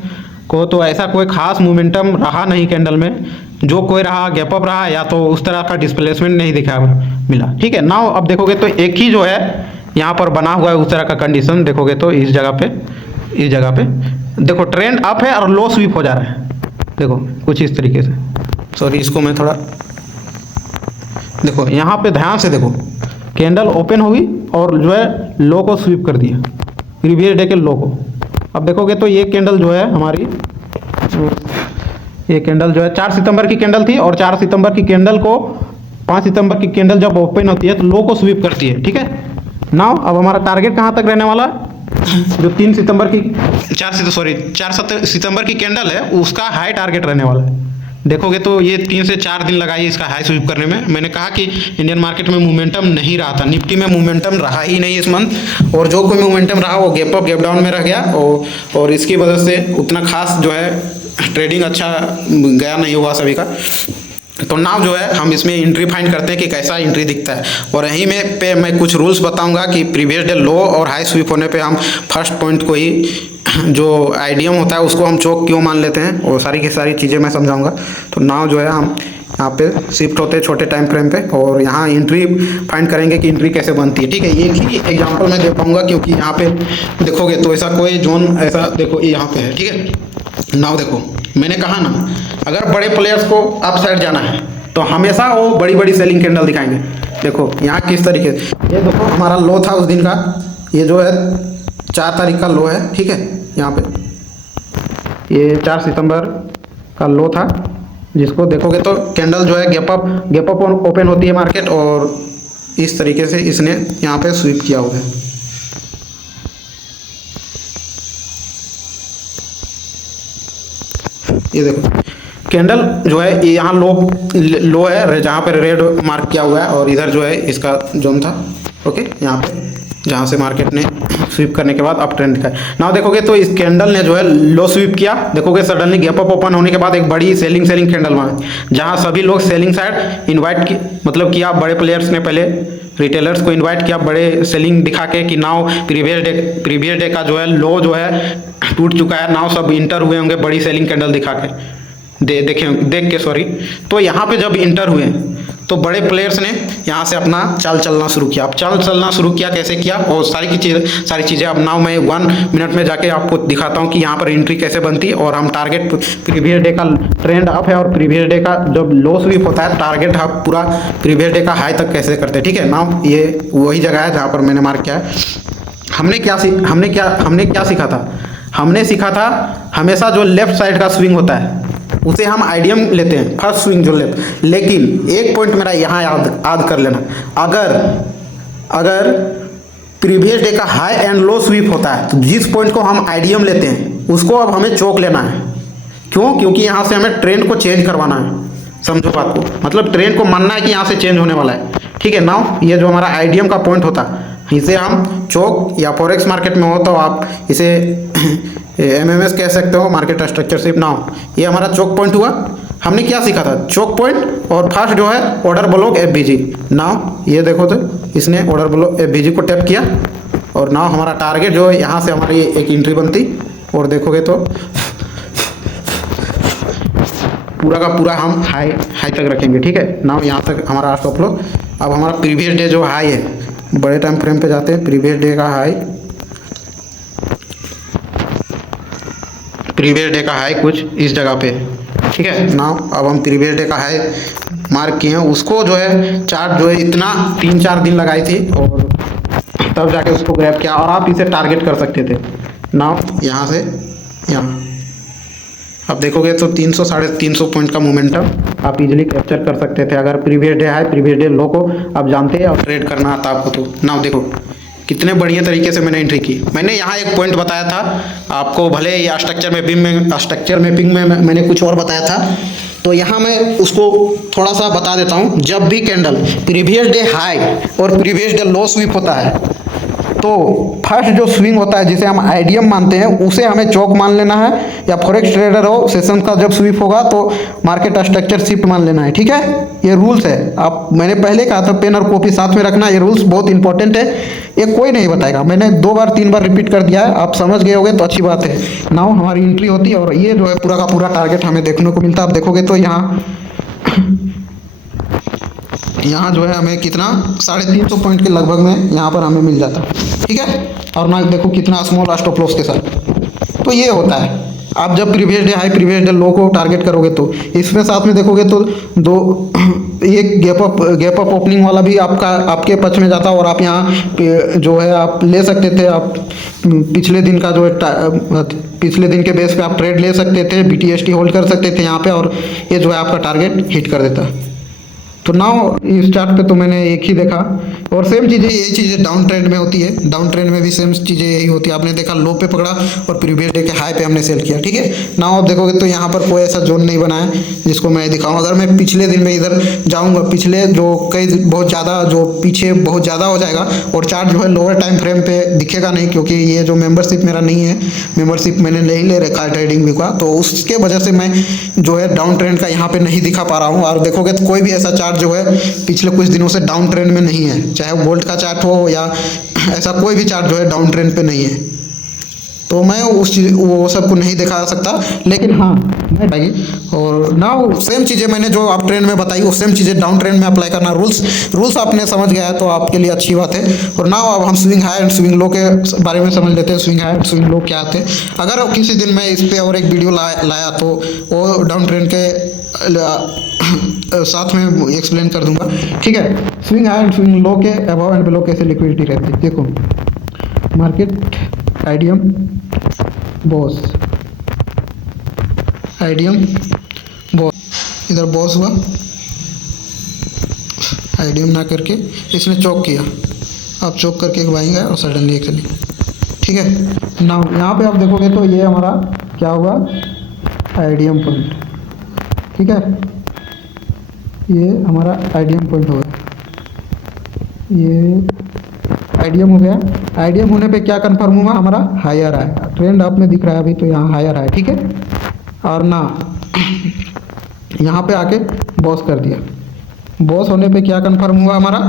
को तो ऐसा कोई खास मोमेंटम रहा नहीं कैंडल में, जो कोई रहा गैप अप रहा या तो उस तरह का डिस्प्लेसमेंट नहीं दिखा मिला। ठीक है। नाउ अब देखोगे तो एक ही जो है यहाँ पर बना हुआ है उस तरह का कंडीशन। देखोगे तो इस जगह पे देखो ट्रेंड अप है और लो स्वीप हो जा रहा है। देखो कुछ इस तरीके से, सॉरी इसको मैं थोड़ा देखो यहाँ पे ध्यान से देखो, कैंडल ओपन होगी और जो है लो को स्वीप कर दिया, प्रीवियस डे के लो को। अब देखोगे तो ये कैंडल जो है हमारी, ये कैंडल जो है 4 सितंबर की कैंडल थी और 4 सितंबर की कैंडल को 5 सितंबर की कैंडल जब ओपन होती है तो लो को स्वीप करती है। ठीक है। नाउ अब हमारा टारगेट कहाँ तक रहने वाला, जो 4 सितंबर की कैंडल है उसका हाई टारगेट रहने वाला है। देखोगे तो ये 3 से 4 दिन लगाई इसका हाई स्वीप करने में। मैंने कहा कि इंडियन मार्केट में मोमेंटम नहीं रहा था, निफ्टी में मोमेंटम रहा ही नहीं इस मंथ, और जो कोई मोमेंटम रहा वो गैप अप गैप डाउन में रह गया और इसकी वजह से उतना खास जो है ट्रेडिंग अच्छा गया नहीं हुआ सभी का। तो नाउ जो है हम इसमें एंट्री फाइंड करते हैं कि कैसा एंट्री दिखता है, और यहीं में पे मैं कुछ रूल्स बताऊंगा कि प्रीवियस डे लो और हाई स्वीप होने पे हम फर्स्ट पॉइंट को ही जो आइडियम होता है उसको हम चौक क्यों मान लेते हैं, और सारी की सारी चीज़ें मैं समझाऊंगा। तो नाउ जो है हम यहाँ पे शिफ्ट होते हैं छोटे टाइम फ्रेम पे और यहाँ एंट्री फाइंड करेंगे कि एंट्री कैसे बनती है। ठीक है। एक ही एग्जांपल मैं दे पाऊंगा क्योंकि यहाँ पे देखोगे तो ऐसा कोई जोन ऐसा देखो यहाँ पे है। ठीक है। नाउ देखो मैंने कहा ना, अगर बड़े प्लेयर्स को अप साइड जाना है तो हमेशा वो बड़ी बड़ी सेलिंग कैंडल दिखाएंगे। देखो यहाँ किस तरीके से, ये देखो हमारा लो था उस दिन का, ये जो है 4 तारीख का लो है। ठीक है। यहाँ पे ये 4 सितंबर का लो था, जिसको देखोगे तो कैंडल जो है गैप अप ओपन होती है मार्केट और इस तरीके से इसने यहाँ पे स्वीप किया हुआ है। ये देखो कैंडल जो है ये यहाँ लो है जहाँ पे रेड मार्क किया हुआ है, और इधर जो है इसका जोन था। ओके। यहाँ पे जहाँ से मार्केट ने स्वीप करने के बाद अप ट्रेंड दिखाए। नाउ देखोगे तो इस कैंडल ने जो है लो स्वीप किया, देखोगे सडनली गैप अप ओपन होने के बाद एक बड़ी सेलिंग कैंडल वहाँ, जहाँ सभी लोग सेलिंग साइड इनवाइट की मतलब किया, बड़े प्लेयर्स ने पहले रिटेलर्स को इनवाइट किया बड़े सेलिंग दिखा के कि नाउ प्रीवियस डे का जो है लो जो है टूट चुका है, नाउ सब इंटर हुए होंगे बड़ी सेलिंग कैंडल दिखा के देख के सॉरी। तो यहाँ पे जब इंटर हुए तो बड़े प्लेयर्स ने यहाँ से अपना चाल चलना शुरू किया। अब चाल चलना शुरू किया कैसे किया और सारी चीज़ें अब नाउ मैं 1 मिनट में जाके आपको दिखाता हूँ कि यहाँ पर एंट्री कैसे बनती है, और हम टारगेट प्रीवियस डे का ट्रेंड अप है और प्रीवियस डे का जब लो स्वीप होता है टारगेट आप पूरा प्रीवियस डे का हाई तक कैसे करते हैं। ठीक है, नाउ ये वही जगह है जहाँ पर मैंने मार्क किया है। हमने क्या सीखा था, हमने सीखा था हमेशा जो लेफ्ट साइड का स्विंग होता है उसे हम आइडियम लेते हैं, फर्स्ट स्विंग जो लेफ्ट। लेकिन एक पॉइंट मेरा यहाँ याद कर लेना, अगर प्रीवियस डे का हाई एंड लो स्वीप होता है तो जिस पॉइंट को हम आइडियम लेते हैं उसको अब हमें चौक लेना है। क्यों? क्योंकि यहाँ से हमें ट्रेंड को चेंज करवाना है। समझो बात को, मतलब ट्रेंड को मानना है कि यहाँ से चेंज होने वाला है। ठीक है, नाउ ये जो हमारा आइडियम का पॉइंट होता है इसे हम चौक, या फॉरेक्स मार्केट में हो तो आप इसे MMS कह सकते हो, मार्केट स्ट्रक्चर शिप। नाउ ये हमारा चौक पॉइंट हुआ। हमने क्या सीखा था, चौक पॉइंट और फर्स्ट जो है ऑर्डर ब्लॉक FBG। नाउ ये देखो तो इसने ऑर्डर ब्लॉक FBG को टैप किया और नाउ हमारा टारगेट जो है यहाँ से हमारी एक एंट्री बनती, और देखोगे तो पूरा का पूरा हम हाई तक रखेंगे। ठीक है, नाउ यहाँ तक हमारा स्टॉप लॉस। अब हमारा प्रीवियस डे जो हाई है, बड़े टाइम फ्रेम पे जाते हैं, प्रीवियस डे का हाई कुछ इस जगह पे। ठीक है, नाउ अब हम प्रीवियस डे का हाई मार्क किए हैं, उसको जो है चार्ट जो है इतना 3-4 दिन लगाई थी और तब जाके उसको ग्रैब किया, और आप इसे टारगेट कर सकते थे। नाउ यहाँ से यहाँ अब देखोगे तो 300-350 पॉइंट का मोमेंटम आप इजीली कैप्चर कर सकते थे अगर previous day high previous day लो को आप जानते हैं और ट्रेड करना आता आपको। तो नाउ देखो कितने बढ़िया तरीके से मैंने एंट्री की। मैंने यहाँ एक पॉइंट बताया था आपको, भले ये स्ट्रक्चर मैपिंग में मैंने कुछ और बताया था, तो यहाँ मैं उसको थोड़ा सा बता देता हूँ। जब भी कैंडल प्रीवियस डे हाई और प्रीवियस डे लो स्वीप होता है तो फर्स्ट जो स्विंग होता है जिसे हम आइडियम मानते हैं उसे हमें चौक मान लेना है, या फॉरेक्स ट्रेडर हो सेशन का जब स्वीप होगा तो मार्केट स्ट्रक्चर शिफ्ट मान लेना है। ठीक है, ये रूल्स है। आप मैंने पहले कहा था पेन और कॉपी साथ में रखना, ये रूल्स बहुत इंपॉर्टेंट है, ये कोई नहीं बताएगा। मैंने 2 बार 3 बार रिपीट कर दिया है, आप समझ गए होंगे तो अच्छी बात है। नाउ हमारी एंट्री होती है और ये जो है पूरा का पूरा टारगेट हमें देखने को मिलता है। आप देखोगे तो यहाँ जो है हमें कितना 350 पॉइंट के लगभग में यहाँ पर हमें मिल जाता है। ठीक है, और ना देखो कितना स्मॉल स्टॉप लॉस के साथ। तो ये होता है, आप जब previous day high previous day लो को टारगेट करोगे तो इसमें साथ में देखोगे तो एक गैप अप ओपनिंग वाला भी आपके पक्ष में जाता है, और आप यहाँ जो है आप ले सकते थे, आप पिछले दिन का जो है पिछले दिन के बेस पे आप ट्रेड ले सकते थे, BTST होल्ड कर सकते थे यहाँ पे, और ये जो है आपका टारगेट हिट कर देता है। तो नाउ इस चार्ट पे तो मैंने एक ही देखा, और सेम चीज़ें यही चीज़ें डाउन ट्रेंड में होती है, डाउन ट्रेंड में भी सेम चीज़ें यही होती है। आपने देखा लो पे पकड़ा और प्रीवियस डे के हाई पे हमने सेल किया। ठीक है, नाउ आप देखोगे तो यहाँ पर कोई ऐसा जोन नहीं बना है जिसको मैं दिखाऊँ। अगर मैं पिछले दिन में इधर जाऊँगा, पिछले जो बहुत ज़्यादा जो पीछे बहुत ज़्यादा हो जाएगा, और चार्ट जो है लोअर टाइम फ्रेम पे दिखेगा नहीं, क्योंकि ये जो मेंबरशिप मेरा नहीं है, मेंबरशिप मैंने नहीं ले रखा है ट्रेडिंग व्यू का, तो उसके वजह से मैं जो है डाउन ट्रेंड का यहाँ पे नहीं दिखा पा रहा हूँ। और देखोगे तो कोई भी ऐसा चार्ट जो है पिछले कुछ दिनों से डाउन ट्रेंड में नहीं है, चाहे वो गोल्ड का चार्ट हो या ऐसा कोई भी चार्ट जो है डाउन ट्रेंड पे नहीं है। तो मैं वो सब को नहीं दिखा सकता, लेकिन हाँ मैं और नाउ सेम चीज़ें मैंने जो आप ट्रेंड में बताई वो सेम चीज़ें डाउन ट्रेंड में अप्लाई करना। रूल्स आपने समझ गया है तो आपके लिए अच्छी बात है। और नाउ अब हम swing high and swing low के बारे में समझ लेते हैं। Swing high and swing low क्या आते हैं। अगर किसी दिन मैं इस पर और एक वीडियो लाया तो वो डाउन ट्रेंड के साथ में एक्सप्लेन कर दूंगा। ठीक है, swing high and swing low के अबव एंड बिलो कैसे लिक्विडिटी रहती है। देखो market idiom boss, idiom boss, इधर बॉस हुआ, आइडियम ना करके इसने चौक किया, आप चौक करके घुमाएंगे और सडनली एक चलिए। ठीक है, ना यहाँ पे आप देखोगे तो ये हमारा क्या हुआ, आइडियम पॉइंट। ठीक है, ये हमारा आइडियम पॉइंट होगा, ये आईडीएम हो गया। आईडीएम होने पे क्या कंफर्म हुआ, हमारा हायर आया। ट्रेंड अप में दिख रहा है अभी, तो यहाँ हायर है, ठीक है। और ना यहाँ पे आके बॉस कर दिया। बॉस होने पे क्या कंफर्म हुआ, हमारा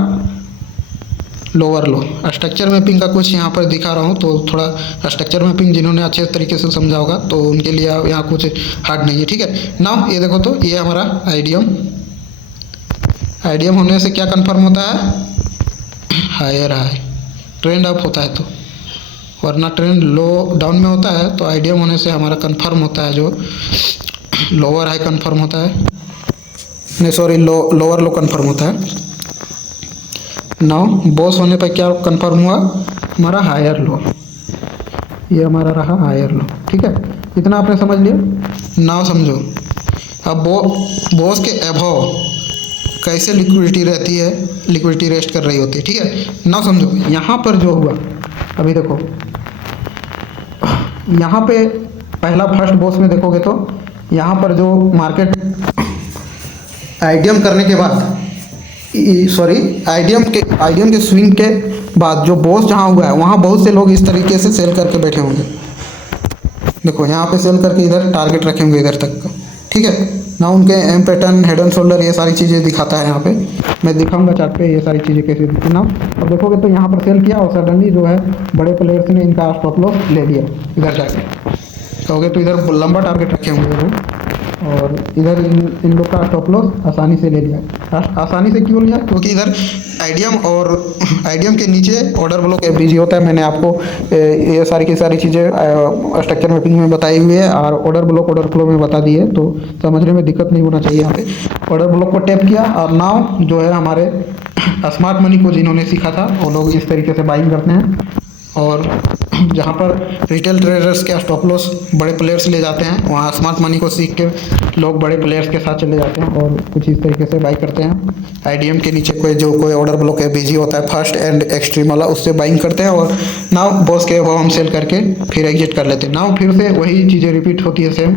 लोअर लो। स्ट्रक्चर मैपिंग का कुछ यहाँ पर दिखा रहा हूँ, तो थोड़ा स्ट्रक्चर मैपिंग जिन्होंने अच्छे तरीके से समझा होगा तो उनके लिए यहाँ कुछ हार्ड नहीं है, ठीक है। नाउ ये देखो, तो ये हमारा आईडीएम होने से क्या कंफर्म होता है, हायर हाई। ट्रेंड अप होता है तो, वरना ट्रेंड लो डाउन में होता है, तो आईडीएम होने से हमारा कंफर्म होता है जो लोअर हाई कंफर्म होता है, नहीं सॉरी, लोअर लो कंफर्म होता है। नाउ बॉस होने पर क्या कंफर्म हुआ, हमारा हायर लो। ये हमारा रहा हायर लो, ठीक है। इतना आपने समझ लिया। नाउ समझो, अब बॉस के अबव कैसे लिक्विडिटी रहती है, लिक्विडिटी रेस्ट कर रही होती है, ठीक है। नाउ समझो, यहाँ पर जो हुआ, अभी देखो यहाँ पे पहला फर्स्ट बॉस में देखोगे तो यहाँ पर जो मार्केट आईडीएम करने के बाद, सॉरी आईडीएम के स्विंग के बाद जो बॉस जहाँ हुआ है वहाँ बहुत से लोग इस तरीके से सेल करके बैठे होंगे। देखो यहाँ पे सेल करके इधर टारगेट रखे होंगे इधर तक का, ठीक है ना। उनके M pattern, head and shoulder, ये सारी चीज़ें दिखाता है यहाँ पे। मैं दिखाऊंगा चार्ट पे ये सारी चीज़ें कैसे दिखती ना। अब देखोगे तो यहाँ पर सेल किया और सडनली जो है बड़े प्लेयर्स ने इनका स्टॉप लॉस ले लिया इधर जाके। कहोगे तो इधर लंबा टारगेट रखे होंगे लोग, और इधर इन लोग का स्टॉप लॉस आसानी से ले लिया। आसानी से क्यों लिया, क्योंकि इधर आईडीएम के नीचे ऑर्डर ब्लॉक एफबीजी होता है। मैंने आपको ये सारी की सारी चीज़ें स्ट्रक्चर मैपिंग में बताई हुई है और ऑर्डर ब्लॉक ऑर्डर फ्लो में बता दी है, तो समझने में दिक्कत नहीं होना चाहिए। यहाँ पे ऑर्डर ब्लॉक को टैप किया और नाउ जो है हमारे स्मार्ट मनी को जिन्होंने सीखा था वो लोग इस तरीके से बाइंग करते हैं, और जहाँ पर रिटेल ट्रेडर्स के स्टॉप लॉस बड़े प्लेयर्स ले जाते हैं, वहाँ स्मार्ट मनी को सीख के लोग बड़े प्लेयर्स के साथ चले जाते हैं और कुछ इस तरीके से बाई करते हैं। आईडीएम के नीचे कोई ऑर्डर ब्लॉक है बिजी होता है, फर्स्ट एंड एक्सट्रीम वाला, उससे बाइंग करते हैं और नाउ बॉस के वो हम सेल करके फिर एग्जिट कर लेते हैं। नाउ फिर से वही चीज़ें रिपीट होती है सेम।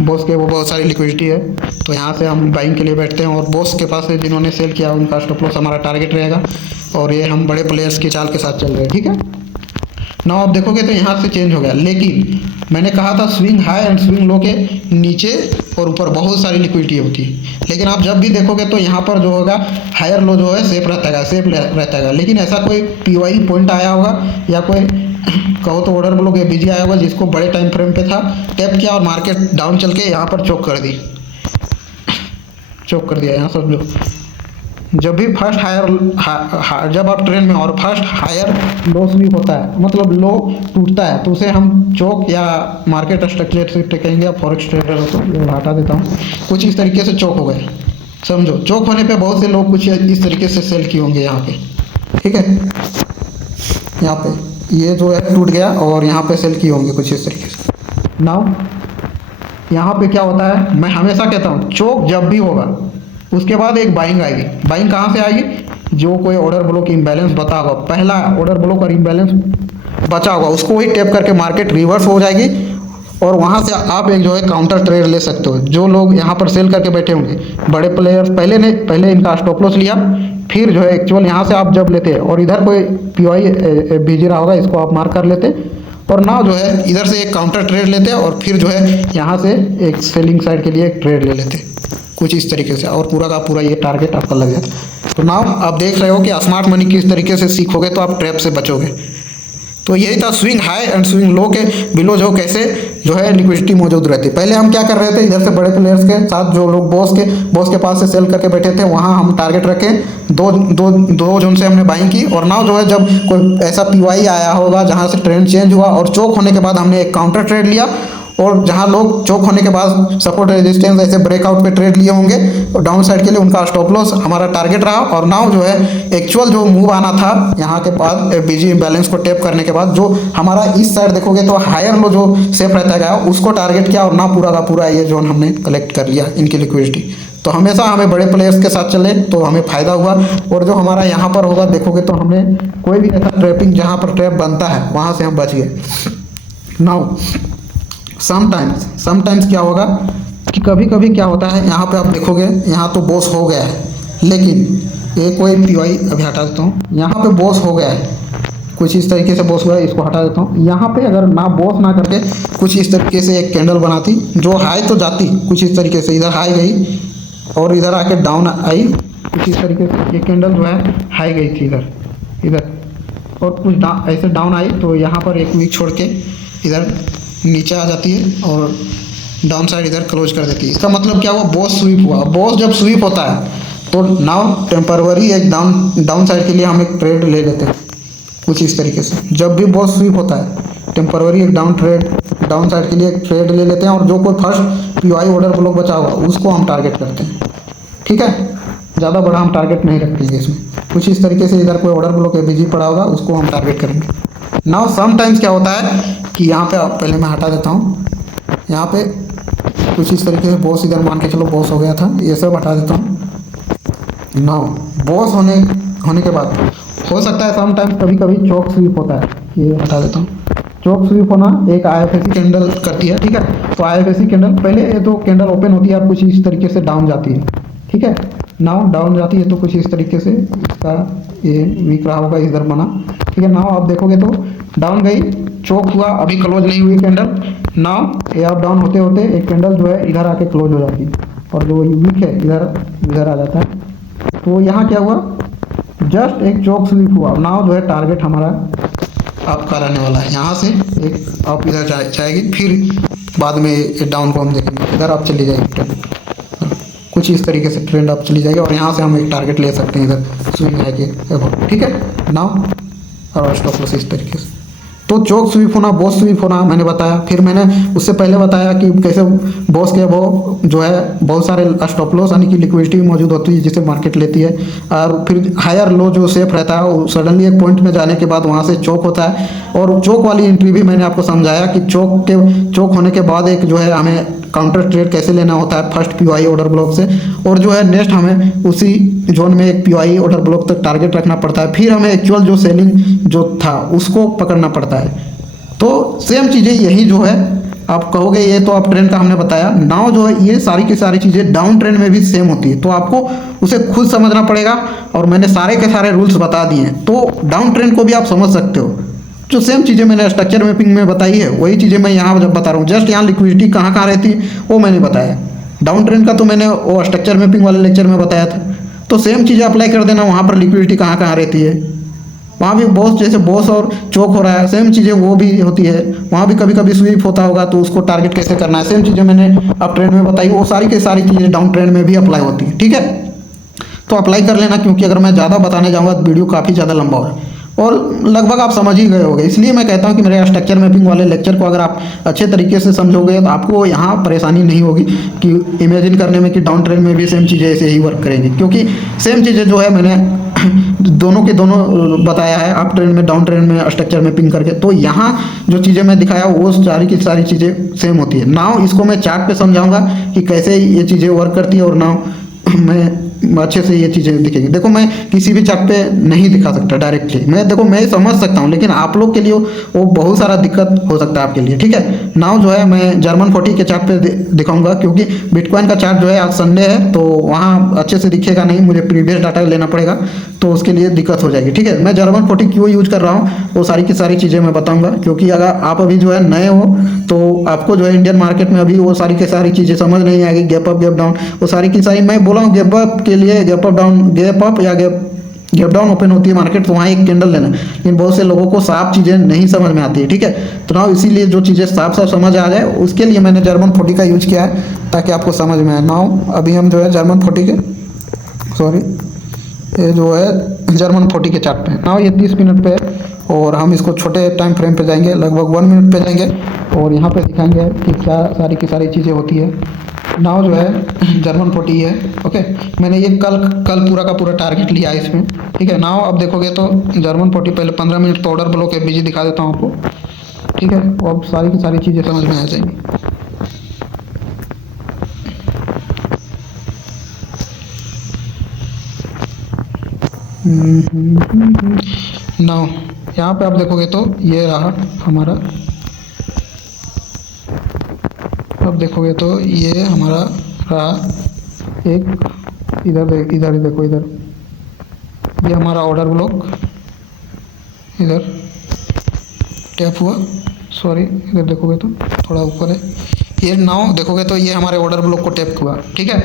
बॉस के वो बहुत सारी लिक्विडिटी है, तो यहाँ से हम बाइंग के लिए बैठते हैं और बॉस के पास से जिन्होंने सेल किया उनका स्टॉप लॉस हमारा टारगेट रहेगा, और ये हम बड़े प्लेयर्स की चाल के साथ चल रहे हैं, ठीक है ना। आप देखोगे तो यहाँ से चेंज हो गया, लेकिन मैंने कहा था swing high and swing low के नीचे और ऊपर बहुत सारी लिक्विडिटी होती है, लेकिन आप जब भी देखोगे तो यहाँ पर जो होगा हायर लो जो है सेफ रहता है, लेकिन ऐसा कोई पीवाई पॉइंट आया होगा या कोई कहो तो ऑर्डर ब्लॉक बीजी आया होगा जिसको बड़े टाइम फ्रेम पे था, टैप किया और मार्केट डाउन चल के यहाँ पर चोक कर दिया। यहाँ समझो, जब भी फर्स्ट हायर जब आप ट्रेंड में और फर्स्ट हायर लो स्वीप होता है, मतलब लो टूटता है, तो उसे हम चोक या मार्केट स्ट्रक्चर से कहेंगे, फॉरेक्स ट्रेडर हो तो ये हटा देता हूँ, कुछ इस तरीके से चोक हो गए। समझो, चोक होने पे बहुत से लोग कुछ इस तरीके से सेल किए होंगे यहाँ पे, ठीक है। यहाँ पे ये जो है टूट गया और यहाँ पे सेल किए होंगे कुछ इस तरीके से। नाउ यहाँ पे क्या होता है, मैं हमेशा कहता हूँ चोक जब भी होगा उसके बाद एक बाइंग आएगी। बाइंग कहाँ से आएगी, जो कोई ऑर्डर ब्लॉक इम्बैलेंस बता होगा, पहला ऑर्डर ब्लॉक और इम्बैलेंस बचा होगा उसको वही टैप करके मार्केट रिवर्स हो जाएगी, और वहाँ से आप एक जो है काउंटर ट्रेड ले सकते हो। जो लोग यहाँ पर सेल करके बैठे होंगे बड़े प्लेयर्स, पहले इनका स्टॉप लॉस लिया, फिर जो है एक्चुअल यहाँ से आप जब लेते हैं और इधर कोई पीवाई भेज रहा होगा, इसको आप मार्क कर लेते, और ना जो है इधर से एक काउंटर ट्रेड लेते हैं और फिर जो है यहाँ से एक सेलिंग साइड के लिए एक ट्रेड ले लेते कुछ इस तरीके से, और पूरा का पूरा ये टारगेट आपका लग जाता है। तो नाउ आप देख रहे हो कि स्मार्ट मनी किस तरीके से सीखोगे तो आप ट्रैप से बचोगे। तो यही था swing high and swing low के बिलो जो कैसे जो है लिक्विडिटी मौजूद रहती है। पहले हम क्या कर रहे थे, इधर से बड़े प्लेयर्स के साथ जो लोग बॉस के पास से सेल करके बैठे थे वहाँ हम टारगेट रखे, दो जोन से हमने बाइंग की, और नाउ जो है जब कोई ऐसा पीवाई आया होगा जहाँ से ट्रेंड चेंज हुआ और चोक होने के बाद हमने एक काउंटर ट्रेड लिया, और जहां लोग चोक होने के बाद सपोर्ट रेजिस्टेंस ऐसे ब्रेकआउट पे ट्रेड लिए होंगे और डाउन साइड के लिए उनका स्टॉप लॉस हमारा टारगेट रहा, और नाउ जो है एक्चुअल जो मूव आना था यहाँ के बाद बीजी बैलेंस को टैप करने के बाद जो हमारा इस साइड देखोगे तो हायर लो जो सेफ रहता गया उसको टारगेट किया, और ना पूरा का पूरा ये जोन हमने कलेक्ट कर लिया इनकी लिक्विडिटी। तो हमेशा हमें बड़े प्लेयर्स के साथ चले तो हमें फ़ायदा हुआ, और जो हमारा यहाँ पर होगा देखोगे तो हमें कोई भी ऐसा ट्रैपिंग जहाँ पर ट्रैप बनता है वहाँ से हम बच गए। नाउ समटाइम्स क्या होगा कि कभी कभी क्या होता है, यहाँ पे आप देखोगे यहाँ तो बॉस हो गया है, लेकिन ये कोई पीवाई अभी हटा देता हूँ, यहाँ पे बॉस हो गया है, कुछ इस तरीके से बॉस हुआ, इसको हटा देता हूँ। यहाँ पे अगर ना बॉस ना करके कुछ इस तरीके से एक कैंडल बनाती जो हाई तो जाती, कुछ इस तरीके से इधर हाई गई और इधर आके डाउन आई, कुछ इस तरीके से ये कैंडल जो है हाई गई थी इधर इधर, और कुछ ऐसे डाउन आई तो यहाँ पर एक वीक छोड़ के इधर नीचे आ जाती है और डाउन साइड इधर क्लोज कर देती है। इसका मतलब क्या हुआ, बॉस स्वीप हुआ। बॉस जब स्वीप होता है तो नाउ टेम्परवरी एक डाउन साइड के लिए हम एक ट्रेड ले लेते हैं कुछ इस तरीके से। जब भी बॉस स्वीप होता है टेम्परवरी एक डाउन साइड के लिए एक ट्रेड ले लेते हैं और जो कोई फर्स्ट पीओआई ऑर्डर ब्लॉक बचा होगा उसको हम टारगेट करते हैं। ठीक है, ज़्यादा बड़ा हम टारगेट नहीं रखेंगे इसमें। कुछ इस तरीके से इधर कोई ऑर्डर ब्लॉक बिजी पड़ा होगा उसको हम टारगेट करेंगे। नाउ समटाइम्स क्या होता है कि यहाँ पे पहले मैं हटा देता हूँ, यहाँ पे कुछ इस तरीके से बॉस इधर मान के चलो बॉस हो गया था, ये सब हटा देता हूँ। नाउ बॉस होने के बाद हो सकता है समटाइम्स कभी कभी चौक स्वीप होता है, ये हटा देता हूँ। चौक स्वीप होना एक आईएफएससी कैंडल करती है। ठीक है, तो आईएफएससी कैंडल पहले ये तो कैंडल ओपन होती है और कुछ इस तरीके से डाउन जाती है। ठीक है, नाउ डाउन जाती है तो कुछ इस तरीके से इसका ये वीक रहा होगा इधर बना। ठीक है, नाउ आप देखोगे तो डाउन गई, चौक हुआ, अभी क्लोज नहीं हुई कैंडल। नाउ ये आप डाउन होते होते एक कैंडल जो है इधर आके क्लोज हो जाती है और जो वीक है इधर आ जाता है। तो यहाँ क्या हुआ, जस्ट एक चौक स्वीप हुआ। नाउ जो है टारगेट हमारा अप का रहने वाला है, यहाँ से एक अप इधर जाएगी, फिर बाद में डाउन को हम देखेंगे, इधर अप चली जाएगी ट्रेंड, कुछ इस तरीके से ट्रेंड अप चली जाएगी और यहाँ से हम एक टारगेट ले सकते हैं इधर स्विंग आएगी। ठीक है, नाउ और स्टॉप लॉस इस तरीके से। तो चौक स्वीप होना, बॉस स्वीप होना मैंने बताया। फिर मैंने उससे पहले बताया कि कैसे बॉस के वो जो है बहुत सारे स्टॉप लॉस यानी कि लिक्विडिटी मौजूद होती है जिसे मार्केट लेती है, और फिर हायर लो जो सेफ रहता है वो सडनली एक पॉइंट में जाने के बाद वहाँ से चौक होता है। और चौक वाली एंट्री भी मैंने आपको समझाया कि चौक होने के बाद एक जो है हमें काउंटर ट्रेड कैसे लेना होता है फर्स्ट पीओआई ऑर्डर ब्लॉक से, और जो है नेक्स्ट हमें उसी जोन में एक पीओआई ऑर्डर ब्लॉक तक टारगेट रखना पड़ता है, फिर हमें एक्चुअल जो सेलिंग जो था उसको पकड़ना पड़ता है। तो सेम चीज़ें यही जो है आप कहोगे ये तो आप ट्रेंड का हमने बताया, नाउ जो है ये सारी की सारी चीज़ें डाउन ट्रेंड में भी सेम होती है, तो आपको उसे खुद समझना पड़ेगा। और मैंने सारे के सारे रूल्स बता दिए हैं, तो डाउन ट्रेंड को भी आप समझ सकते हो। जो सेम चीज़ें मैंने स्ट्रक्चर मैपिंग में बताई है वही चीज़ें मैं यहाँ जब बता रहा हूँ। जस्ट यहाँ लिक्विडिटी कहाँ कहाँ रहती है वो मैंने बताया। डाउन ट्रेंड का तो मैंने वो स्ट्रक्चर मैपिंग वाले लेक्चर में बताया था, तो सेम चीज़ें अप्लाई कर देना। वहाँ पर लिक्विडिटी कहाँ कहाँ रहती है, वहाँ भी बॉस जैसे बॉस और चौक हो रहा है सेम चीज़ें वो भी होती है, वहाँ भी कभी कभी स्वीप होता होगा तो उसको टारगेट कैसे करना है, सेम चीज़ें मैंने अप ट्रेंड में बताई, वो सारी की सारी चीज़ें डाउन ट्रेंड में भी अप्लाई होती है। ठीक है, तो अप्लाई कर लेना, क्योंकि अगर मैं ज़्यादा बताने जाऊँगा तो वीडियो काफ़ी ज़्यादा लंबा हो और लगभग आप समझ ही गए होंगे। इसलिए मैं कहता हूँ कि मेरे स्ट्रक्चर मैपिंग वाले लेक्चर को अगर आप अच्छे तरीके से समझोगे तो आपको यहाँ परेशानी नहीं होगी कि इमेजिन करने में कि डाउन ट्रेंड में भी सेम चीज़ें ऐसे ही वर्क करेंगी, क्योंकि सेम चीज़ें जो है मैंने दोनों के दोनों बताया है, अप ट्रेंड में डाउन ट्रेंड में स्ट्रक्चर मैपिंग करके। तो यहाँ जो चीज़ें मैं दिखाया वो सारी की सारी चीज़ें सेम होती है। नाउ इसको मैं चार्ट पे समझाऊंगा कि कैसे ये चीज़ें वर्क करती है, और नाउ मैं अच्छे से ये चीज़ें दिखेगी। देखो मैं किसी भी चार्ट पे नहीं दिखा सकता डायरेक्टली, मैं समझ सकता हूँ, लेकिन आप लोग के लिए वो बहुत सारा दिक्कत हो सकता है आपके लिए। ठीक है, नाउ जो है मैं जर्मन 40 के चार्ट पे दिखाऊंगा, क्योंकि बिटकॉइन का चार्ट जो है आज संडे है तो वहाँ अच्छे से दिखेगा नहीं, मुझे प्रीवियस डाटा लेना पड़ेगा, तो उसके लिए दिक्कत हो जाएगी। ठीक है, मैं जर्मन 40 क्यों यूज कर रहा हूँ वो सारी की सारी चीज़ें मैं बताऊँगा, क्योंकि अगर आप अभी जो है नए हो तो आपको जो है इंडियन मार्केट में अभी वो सारी की सारी चीज़ें समझ नहीं आएगी। गैप अप गैप डाउन वो सारी की सारी मैं बोला हूँ, गैप अप के लिए gap up down, gap up या गैप डाउन ओपन होती है मार्केट तो वहाँ एक कैंडल लेना, लेकिन बहुत से लोगों को साफ चीज़ें नहीं समझ में आती है। ठीक है, तो ना इसीलिए जो चीज़ें साफ साफ समझ आ जाए उसके लिए मैंने जर्मन 40 का यूज किया है ताकि आपको समझ में आए। नाउ अभी हम जो है जर्मन 40 के ये जो है जर्मन 40 के चार्ट पे नाउ ये 30 मिनट पे है, और हम इसको छोटे टाइम फ्रेम पे जाएंगे, लगभग 1 मिनट पे जाएंगे और यहाँ पे दिखाएंगे कि क्या सारी की सारी चीज़ें होती है। नाउ जो है जर्मन 40 है। ओके, मैंने ये कल पूरा का पूरा टारगेट लिया है इसमें। ठीक है, नाउ अब देखोगे तो जर्मन 40 पहले 15 मिनट तो ऑर्डर ब्लॉक है, बीजी दिखा देता हूँ आपको। ठीक है, अब सारी की सारी चीज़ें समझ में आ जाएंगी। नाउ यहाँ पे आप देखोगे तो ये रहा हमारा, अब देखोगे तो ये हमारा रहा एक इधर देखो, इधर ये हमारा ऑर्डर ब्लॉक, इधर टैप हुआ, सॉरी इधर देखोगे तो थोड़ा ऊपर है, ये नाउ देखोगे तो ये हमारे ऑर्डर ब्लॉक को टैप हुआ, ठीक है।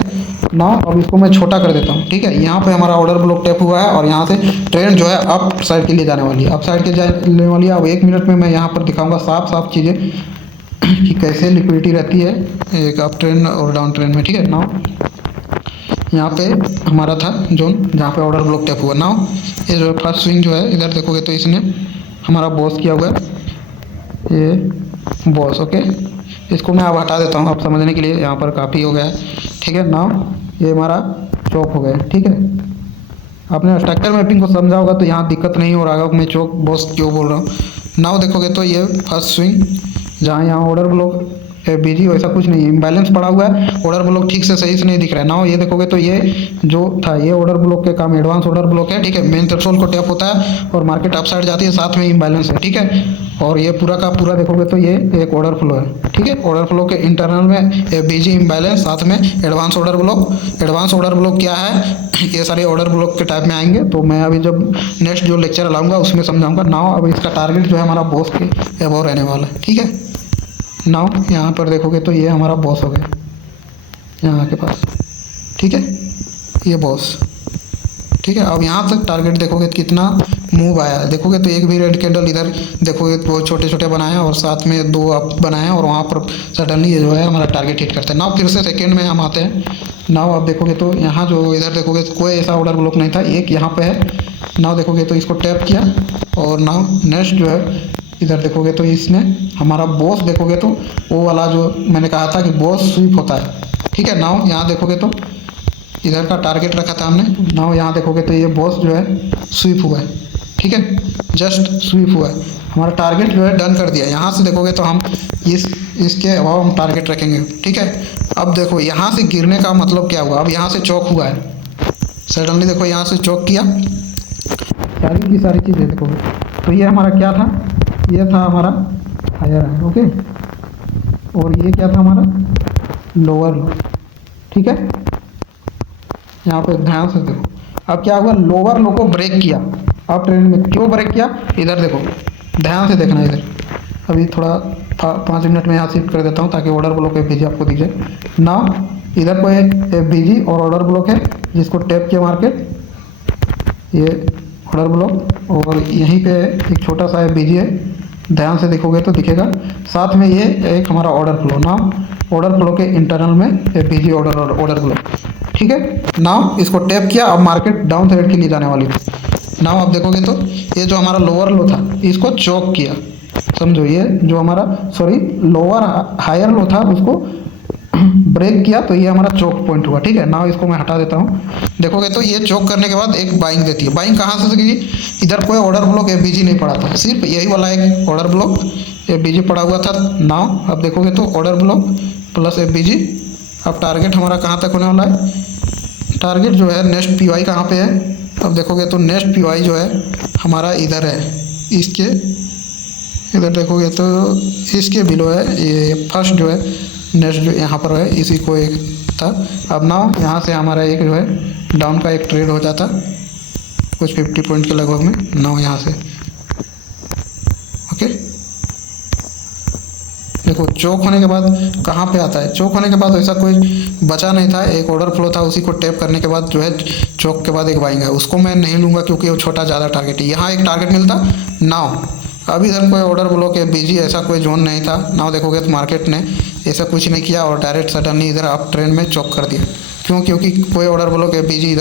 नाउ अब इसको मैं छोटा कर देता हूँ, ठीक है। यहाँ पे हमारा ऑर्डर ब्लॉक टैप हुआ है और यहाँ से ट्रेंड जो है अप साइड के लिए जाने वाली है, अप साइड के जाने वाली है। अब 1 मिनट में मैं यहाँ पर दिखाऊंगा साफ साफ चीज़ें कि कैसे लिक्विडिटी रहती है एक अप ट्रेंड और डाउन ट्रेंड में, ठीक है। नाउ यहाँ पे हमारा था जोन जहाँ पे ऑर्डर ब्लॉक टैप हुआ। नाउ ये जो फर्स्ट स्विंग जो है इधर देखोगे तो इसने हमारा बॉस किया हुआ है, ये बॉस, ओके। इसको मैं अब हटा देता हूँ आप समझने के लिए, यहाँ पर काफ़ी हो गया है, ठीक है। नाउ ये हमारा चौक हो गया, ठीक है। आपने स्ट्रक्चर मैपिंग को समझा होगा तो यहाँ दिक्कत नहीं हो रहा होगा मैं चौक बॉस क्यों बोल रहा हूँ। नाउ देखोगे तो ये फर्स्ट स्विंग जहाँ यहाँ ऑर्डर ब्लॉक बीजी वैसा कुछ नहीं है, इम्बैलेंस पड़ा हुआ है, ऑर्डर ब्लॉक ठीक से सही से नहीं दिख रहा है। नाउ ये देखोगे तो ये जो था ये ऑर्डर ब्लॉक के काम एडवांस ऑर्डर ब्लॉक है, ठीक है। मेन थ्रेशोल्ड को टैप होता है और मार्केट अपसाइड जाती है, साथ में इम्बैलेंस है, ठीक है। और ये पूरा का पूरा देखोगे तो ये एक ऑर्डर फ्लो है, ठीक है। ऑर्डर फ्लो के इंटरनल में बीजी इम्बैलेंस, साथ में advance order block. Advance order block क्या है, ये सारे ऑर्डर ब्लॉक के टाइप में आएंगे, तो मैं अभी जब नेक्स्ट जो लेक्चर लाऊंगा उसमें समझाऊंगा। नाउ अब इसका टारगेट जो है हमारा बॉस के अबव रहने वाला है, ठीक है। नाउ यहाँ पर देखोगे तो ये हमारा बॉस हो गया यहाँ के पास, ठीक है, ये बॉस, ठीक है। अब यहाँ तक टारगेट देखोगे तो कितना मूव आया है, देखोगे तो एक भी रेड कैंडल इधर देखोगे तो बहुत छोटे छोटे बनाए हैं और साथ में 2 अप बनाए हैं और वहाँ पर सडनली ये जो है हमारा टारगेट हिट करते हैं। नाउ फिर से सेकेंड में हम आते हैं। नाउ आप देखोगे तो यहाँ जो इधर देखोगे तो कोई ऐसा ऑर्डर ब्लॉक नहीं था, एक यहाँ पे है। नाउ देखोगे तो इसको टैप किया और नाउ नेक्स्ट जो है इधर देखोगे तो इसने हमारा बॉस देखोगे तो वो वाला जो मैंने कहा था कि बॉस स्वीप होता है, ठीक है। नाउ यहाँ देखोगे तो इधर का टारगेट रखा था हमने। नाउ यहाँ देखोगे तो ये बॉस जो है स्वीप हुआ है, ठीक है, जस्ट स्वीप हुआ है, हमारा टारगेट जो है डन कर दिया। यहाँ से देखोगे तो हम इसके अभाव हम टारगेट रखेंगे, ठीक है। अब देखो यहाँ से गिरने का मतलब क्या हुआ, अब यहाँ से चौक हुआ है सडनली, देखो यहाँ से चौक किया, सारी की सारी चीज़ें देखोगे तो ये हमारा क्या था, ये था हमारा हायर है, ओके, और ये क्या था हमारा लोअर लो, ठीक है। यहाँ पे ध्यान से देखो अब क्या हुआ, लोअर लो को ब्रेक किया। अब ट्रेंड में क्यों ब्रेक किया, इधर देखो, ध्यान से देखना इधर। अभी थोड़ा 5 मिनट में यहाँ शिफ्ट कर देता हूँ ताकि ऑर्डर ब्लॉक FBG आपको दिखे ना। इधर कोई एक FBG और ऑर्डर ब्लॉक है जिसको टैप किया मार्केट, ये ऑर्डर ब्लॉक, और यहीं पे एक छोटा सा FBG है, ध्यान से देखोगे तो दिखेगा। साथ में ये एक हमारा order flow, now order flow के इंटरनल में FBG ऑर्डर ब्लॉक, ठीक है। नाउ इसको टैप किया, अब मार्केट डाउन साइड के लिए जाने वाली थी। नाउ आप देखोगे तो ये जो हमारा लोअर लो था इसको चौक किया, समझो, ये जो हमारा लोअर हायर लो था उसको ब्रेक किया, तो ये हमारा चौक पॉइंट हुआ, ठीक है। नाउ इसको मैं हटा देता हूँ। देखोगे तो ये चौक करने के बाद एक बाइंग देती है। बाइंग कहाँ से की, इधर कोई ऑर्डर ब्लॉक FBG नहीं पड़ा था, सिर्फ यही वाला एक ऑर्डर ब्लॉक FBG पड़ा हुआ था। नाउ अब देखोगे तो ऑर्डर ब्लॉक प्लस FBG। अब टारगेट हमारा कहाँ तक होने वाला है, टारगेट जो है नेक्स्ट PY कहाँ पे है, अब देखोगे तो नेक्स्ट PY जो है हमारा इधर है, इसके इधर देखोगे तो इसके बिलो है, ये फर्स्ट जो है नेक्स्ट जो यहाँ पर है इसी को एक था। अब नाउ यहाँ से हमारा एक जो है डाउन का एक ट्रेड हो जाता कुछ 50 पॉइंट के लगभग में। नाउ यहाँ से ओके, देखो चौक होने के बाद कहाँ पे आता है, चौक होने के बाद ऐसा कोई बचा नहीं था, एक ऑर्डर फ्लो था, उसी को टैप करने के बाद जो है चौक के बाद एक बाइंग है, उसको मैं नहीं लूँगा क्योंकि वो छोटा ज़्यादा टारगेट है। यहाँ एक टारगेट मिलता। नाउ अब इधर कोई ऑर्डर ब्लॉक FBG ऐसा कोई जोन नहीं था। नाउ देखोगे तो मार्केट ने ऐसा कुछ नहीं किया और डायरेक्ट सडनली इधर आप ट्रेंड में चौक कर दिया, क्यों, क्योंकि कोई ऑर्डर ब्लॉक FBG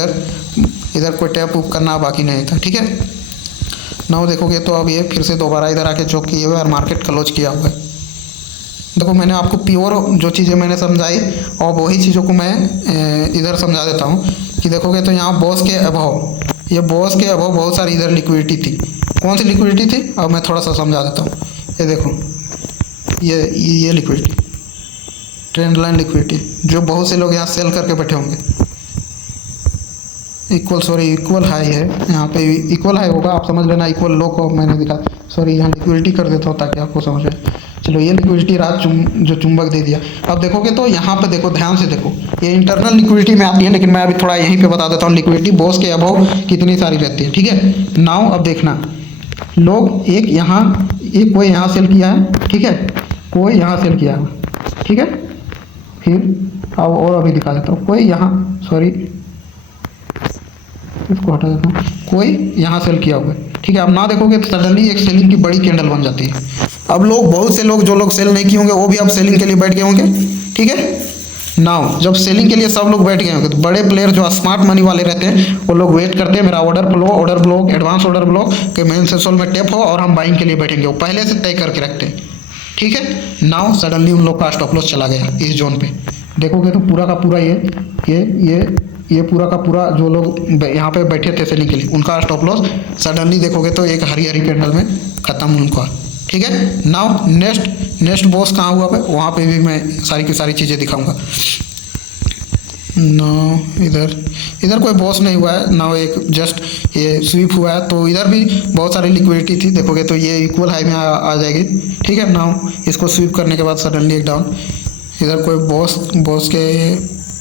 इधर कोई टैप उप करना बाकी नहीं था, ठीक है। नाउ देखोगे तो अब ये फिर से दोबारा इधर आके चौक किए हुए और मार्केट क्लोज किया हुआ है। देखो मैंने आपको प्योर जो चीज़ें मैंने समझाई और वही चीज़ों को मैं इधर समझा देता हूँ कि देखोगे तो यहाँ बॉस के अभाव, ये बॉस के अभाव बहुत सारी इधर लिक्विडिटी थी। कौन सी लिक्विडिटी थी, अब मैं थोड़ा सा समझा देता हूँ। ये देखो ये लिक्विडिटी, ट्रेंड लाइन लिक्विडिटी, जो बहुत से लोग यहाँ सेल करके बैठे होंगे। इक्वल हाई है, यहाँ पे इक्वल हाई होगा, आप समझ लेना। इक्वल लो को मैंने दिखा, यहाँ लिक्विडिटी कर देता हूँ ताकि आपको समझ आए। चलो ये लिक्विडिटी रात जो चुंबक दे दिया। अब देखोगे तो यहाँ पे देखो, ध्यान से देखो, ये इंटरनल लिक्विडिटी में आती है, लेकिन मैं अभी थोड़ा यहीं पे बता देता हूँ लिक्विडिटी बॉस के अभाव कितनी सारी रहती है, ठीक है। नाउ अब देखना, लोग एक यहाँ ये कोई यहाँ सेल किया है, ठीक है, कोई यहाँ सेल किया है, ठीक है। फिर अब और अभी दिखा देता हूँ, कोई यहाँ, सॉरी इसको हटा देता हूँ, कोई यहाँ सेल किया हुआ है, ठीक है। अब ना देखोगे तो सडनली एक सेलिंग की बड़ी कैंडल बन जाती है। अब लोग, बहुत से लोग जो लोग सेल नहीं किए होंगे वो भी अब सेलिंग के लिए बैठ गए होंगे, ठीक है। नाउ जब सेलिंग के लिए सब लोग बैठ गए होंगे तो बड़े प्लेयर जो स्मार्ट मनी वाले रहते हैं वो लोग वेट करते हैं, मेरा order block advance order block के मेन सेंसोल में टैप हो और हम बाइंग के लिए बैठेंगे, वो पहले से तय करके रखते हैं, ठीक है। नाउ सडनली उन लोग का स्टॉप लॉस चला गया इस जोन पे। देखोगे तो पूरा का पूरा ये पूरा का पूरा जो लोग यहाँ पे बैठे थे सेलिंग के लिए उनका स्टॉप लॉस सडनली देखोगे तो एक हरी हरी कैंडल में ख़त्म उनका, ठीक है। नाउ नेक्स्ट बॉस कहाँ हुआ है वहाँ पे भी मैं सारी की सारी चीज़ें दिखाऊंगा। नाउ इधर कोई बॉस नहीं हुआ है, नाउ एक जस्ट ये स्वीप हुआ है, तो इधर भी बहुत सारी लिक्विडिटी थी, देखोगे तो ये इक्वल हाई में आ जाएगी, ठीक है। नाउ इसको स्वीप करने के बाद सडनली एक डाउन, इधर कोई बॉस के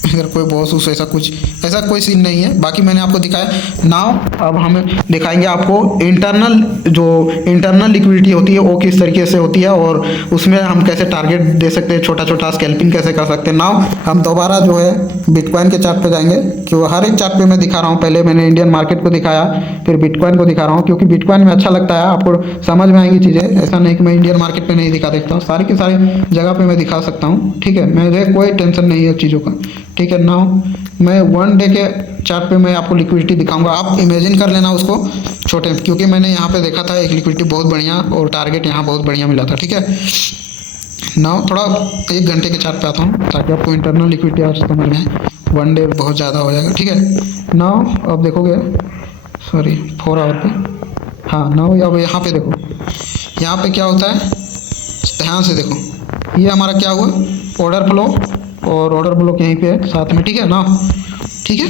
इधर कोई बॉस ऐसा कोई सीन नहीं है, बाकी मैंने आपको दिखाया। नाउ अब हम दिखाएंगे आपको इंटरनल लिक्विडिटी होती है वो किस तरीके से होती है और उसमें हम कैसे टारगेट दे सकते हैं, छोटा छोटा स्कैल्पिंग कैसे कर सकते हैं। नाउ हम दोबारा जो है बिटकॉइन के चार्ट पे जाएंगे, क्यों हर एक चार्ट पे मैं दिखा रहा हूँ, पहले मैंने इंडियन मार्केट को दिखाया, फिर बिटकॉइन को दिखा रहा हूँ, क्योंकि बिटकॉइन में अच्छा लगता है, आपको समझ में आएंगी चीज़ें, ऐसा नहीं कि मैं इंडियन मार्केट पे नहीं दिखा देता हूँ, सारी की सारी जगह पे मैं दिखा सकता हूँ, ठीक है। मुझे कोई टेंशन नहीं है चीज़ों का, ठीक है। नाउ मैं 1 डे के चार्ट पे मैं आपको लिक्विडिटी दिखाऊंगा, आप इमेजिन कर लेना उसको छोटे, क्योंकि मैंने यहाँ पे देखा था एक लिक्विडिटी बहुत बढ़िया और टारगेट यहाँ बहुत बढ़िया मिला था, ठीक है। नाउ थोड़ा 1 घंटे के चार्ट पे आता हूँ ताकि आपको इंटरनल लिक्विडिटी आज समझ में आए, 1 डे बहुत ज़्यादा हो जाएगा, ठीक है। नाउ अब देखोगे, सॉरी 4 आवर पे, हाँ नाउ अब यहाँ पे देखो, यहाँ पे क्या होता है, ध्यान से देखो, ये हमारा क्या हुआ, ऑर्डर फ्लो और ऑर्डर ब्लॉक यहीं पे है साथ में, ठीक है ना, ठीक है।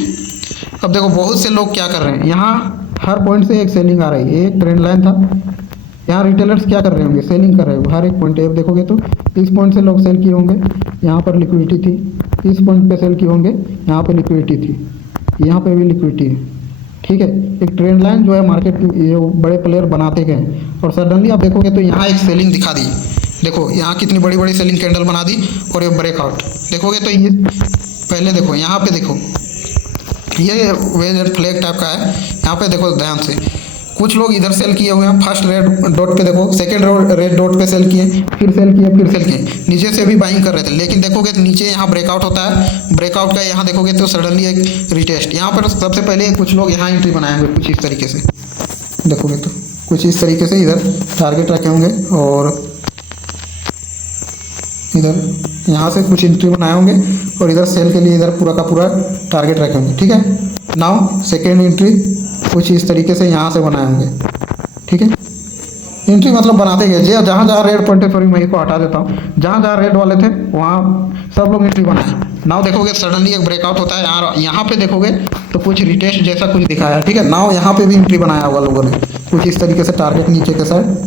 अब देखो बहुत से लोग क्या कर रहे हैं, यहाँ हर पॉइंट से एक सेलिंग आ रही है, एक ट्रेंड लाइन था, यहाँ रिटेलर्स क्या कर रहे होंगे, सेलिंग कर रहे हो हर एक पॉइंट। अब देखोगे तो इस पॉइंट से लोग सेल किए होंगे, यहाँ पर लिक्विडिटी थी, इस पॉइंट पे सेल किए होंगे, यहाँ पे लिक्विडिटी थी, यहाँ पे भी लिक्विडिटी है, ठीक है। एक ट्रेंड लाइन जो है मार्केट ये बड़े प्लेयर बनाते गए और सडनली आप देखोगे तो यहाँ एक सेलिंग दिखा दी, देखो यहाँ कितनी बड़ी बड़ी सेलिंग कैंडल बना दी और ये ब्रेकआउट, देखोगे तो ये पहले देखो यहाँ पे देखो, ये वेज एंड फ्लैग टाइप का है, यहाँ पे देखो ध्यान से, कुछ लोग इधर सेल किए हुए हैं, फर्स्ट रेड डॉट पे देखो, सेकंड रेड डॉट पे सेल किए, फिर सेल किए, नीचे से भी बाइंग कर रहे थे, लेकिन देखोगे तो नीचे यहाँ ब्रेकआउट होता है, ब्रेकआउट का यहाँ देखोगे तो सडनली एक रिटेस्ट, यहाँ पर सबसे पहले कुछ लोग यहाँ एंट्री बनाए होंगे कुछ इस तरीके से, देखोगे तो कुछ इस तरीके से इधर टारगेट रखे होंगे और इधर यहाँ से कुछ एंट्री बनाए होंगे और इधर सेल के लिए इधर पूरा का पूरा टारगेट रखे होंगे, ठीक है। नाउ सेकेंड एंट्री कुछ इस तरीके से यहाँ से बनाए होंगे, ठीक है। एंट्री मतलब बनाते गए, जहाँ जहाँ रेड पॉइंट है, सॉरी मैं इसको हटा देता हूँ, जहाँ जहाँ रेड वाले थे वहाँ सब लोग एंट्री बनाए। नाउ देखोगे सडनली एक ब्रेकआउट होता है, यहाँ पे देखोगे तो कुछ रिटेस्ट जैसा कुछ दिखाया, ठीक है। नाउ यहाँ पे भी एंट्री बनाया होगा लोगों ने, कुछ इस तरीके से टारगेट नीचे के साइड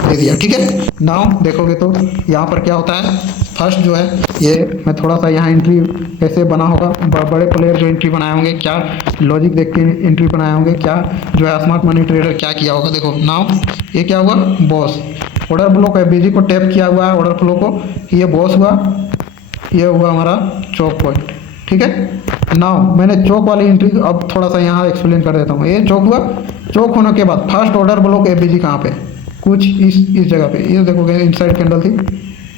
दे दिया, ठीक है। नाउ देखोगे तो यहाँ पर क्या होता है, फर्स्ट जो है ये मैं थोड़ा सा यहाँ एंट्री कैसे बना होगा, बड़े प्लेयर जो एंट्री बनाए होंगे, क्या लॉजिक देख के एंट्री बनाए होंगे, क्या जो है स्मार्ट मनी ट्रेडर क्या किया होगा, देखो नाउ ये क्या हुआ, बॉस ऑर्डर ब्लॉक है, बीजी को टैप किया हुआ है ऑर्डर फ्लो को, ये बॉस हुआ, ये हुआ हमारा चौक पॉइंट, ठीक है। नाउ मैंने चौक वाली एंट्री अब थोड़ा सा यहाँ एक्सप्लेन कर देता हूँ, ये चौक हुआ, चौक होने के बाद फर्स्ट ऑर्डर ब्लॉक एबीजी कहाँ पे, कुछ इस जगह पे, ये देखोगे इनसाइड कैंडल थी,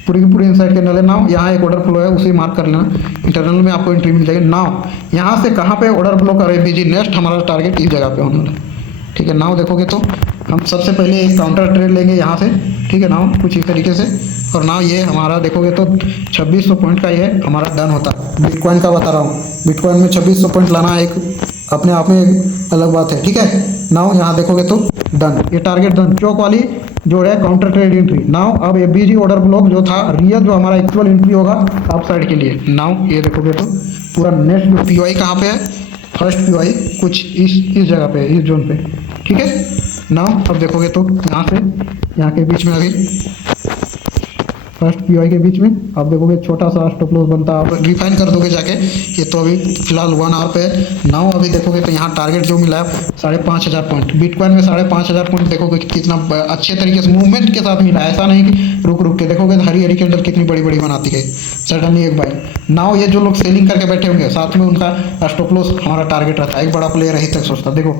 पूरी की पूरी इनसाइड कैंडल है। नाउ यहाँ एक ऑर्डर फ्लो है, उसे मार्क कर लेना, इंटरनल में आपको एंट्री मिल जाएगी। नाउ यहाँ से कहाँ पे ऑर्डर फ्लो करे बीजी, नेक्स्ट हमारा टारगेट इस जगह पे होने वाला है, ठीक है। नाउ देखोगे तो हम सबसे पहले एक काउंटर ट्रेड लेंगे यहाँ से, ठीक है। नाउ कुछ इस तरीके से, और नाउ ये हमारा देखोगे तो 2600 पॉइंट का ये हमारा डन होता, बिटकॉइन का बता रहा हूँ, बिटकॉइन में 2600 पॉइंट लाना एक अपने आप में एक अलग बात है, ठीक है। नाउ यहाँ देखोगे तो डन, ये टारगेट डन, चौक वाली जो है काउंटर ट्रेड एंट्री। नाउ अब ये बीजी ऑर्डर ब्लॉक जो था रियल जो हमारा एक्चुअल एंट्री होगा अप साइड के लिए। नाउ ये देखोगे तो पूरा नेक्स्ट पीओआई कहाँ पे है, फर्स्ट पीओआई कुछ इस जगह पे है, इस जोन पे, ठीक है। नाउ अब देखोगे तो यहाँ से यहाँ के बीच में अभी फर्स्ट पीओआई के बीच में आप देखोगे छोटा सा स्टॉप लॉस बनता है, आप रिफाइन कर दोगे जाके। ये तो अभी फिलहाल 1 आवर पे है। नाउ अभी देखोगे तो यहाँ टारगेट जो मिला है 5,500 पॉइंट। बिटकॉइन में 5,500 पॉइंट देखोगे कितना अच्छे तरीके से मूवमेंट के साथ मिला है, ऐसा नहीं कि रुक रुक के। देखोगे तो हरी हरी कैंडल कितनी बड़ी बड़ी बनाती गई सडनली एक बार। नाउ ये जो लोग सेलिंग करके बैठे होंगे साथ में उनका स्टॉप लॉस हमारा टारगेट रहता है। एक बड़ा प्लेयर यही तक सोचता, देखो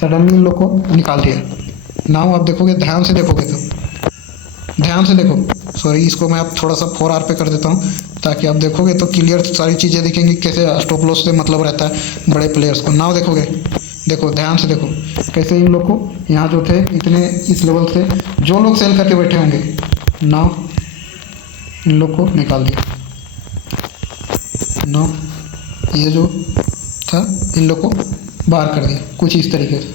सडनली इन लोग को निकाल दिया। नाउ आप देखोगे ध्यान से देखोगे तो ध्यान से देखो, सॉरी इसको मैं अब थोड़ा सा 4 आवर पे कर देता हूँ ताकि आप देखोगे तो क्लियर सारी चीज़ें दिखेंगी कैसे स्टॉप लॉस से मतलब रहता है बड़े प्लेयर्स को। नाउ देखोगे, देखो ध्यान से देखो कैसे इन लोग को यहाँ जो थे इतने इस लेवल से जो लोग सेल करके बैठे होंगे, नाउ इन लोग को निकाल दिया। नाउ ये जो था इन लोग को बाहर कर दिया कुछ इस तरीके से,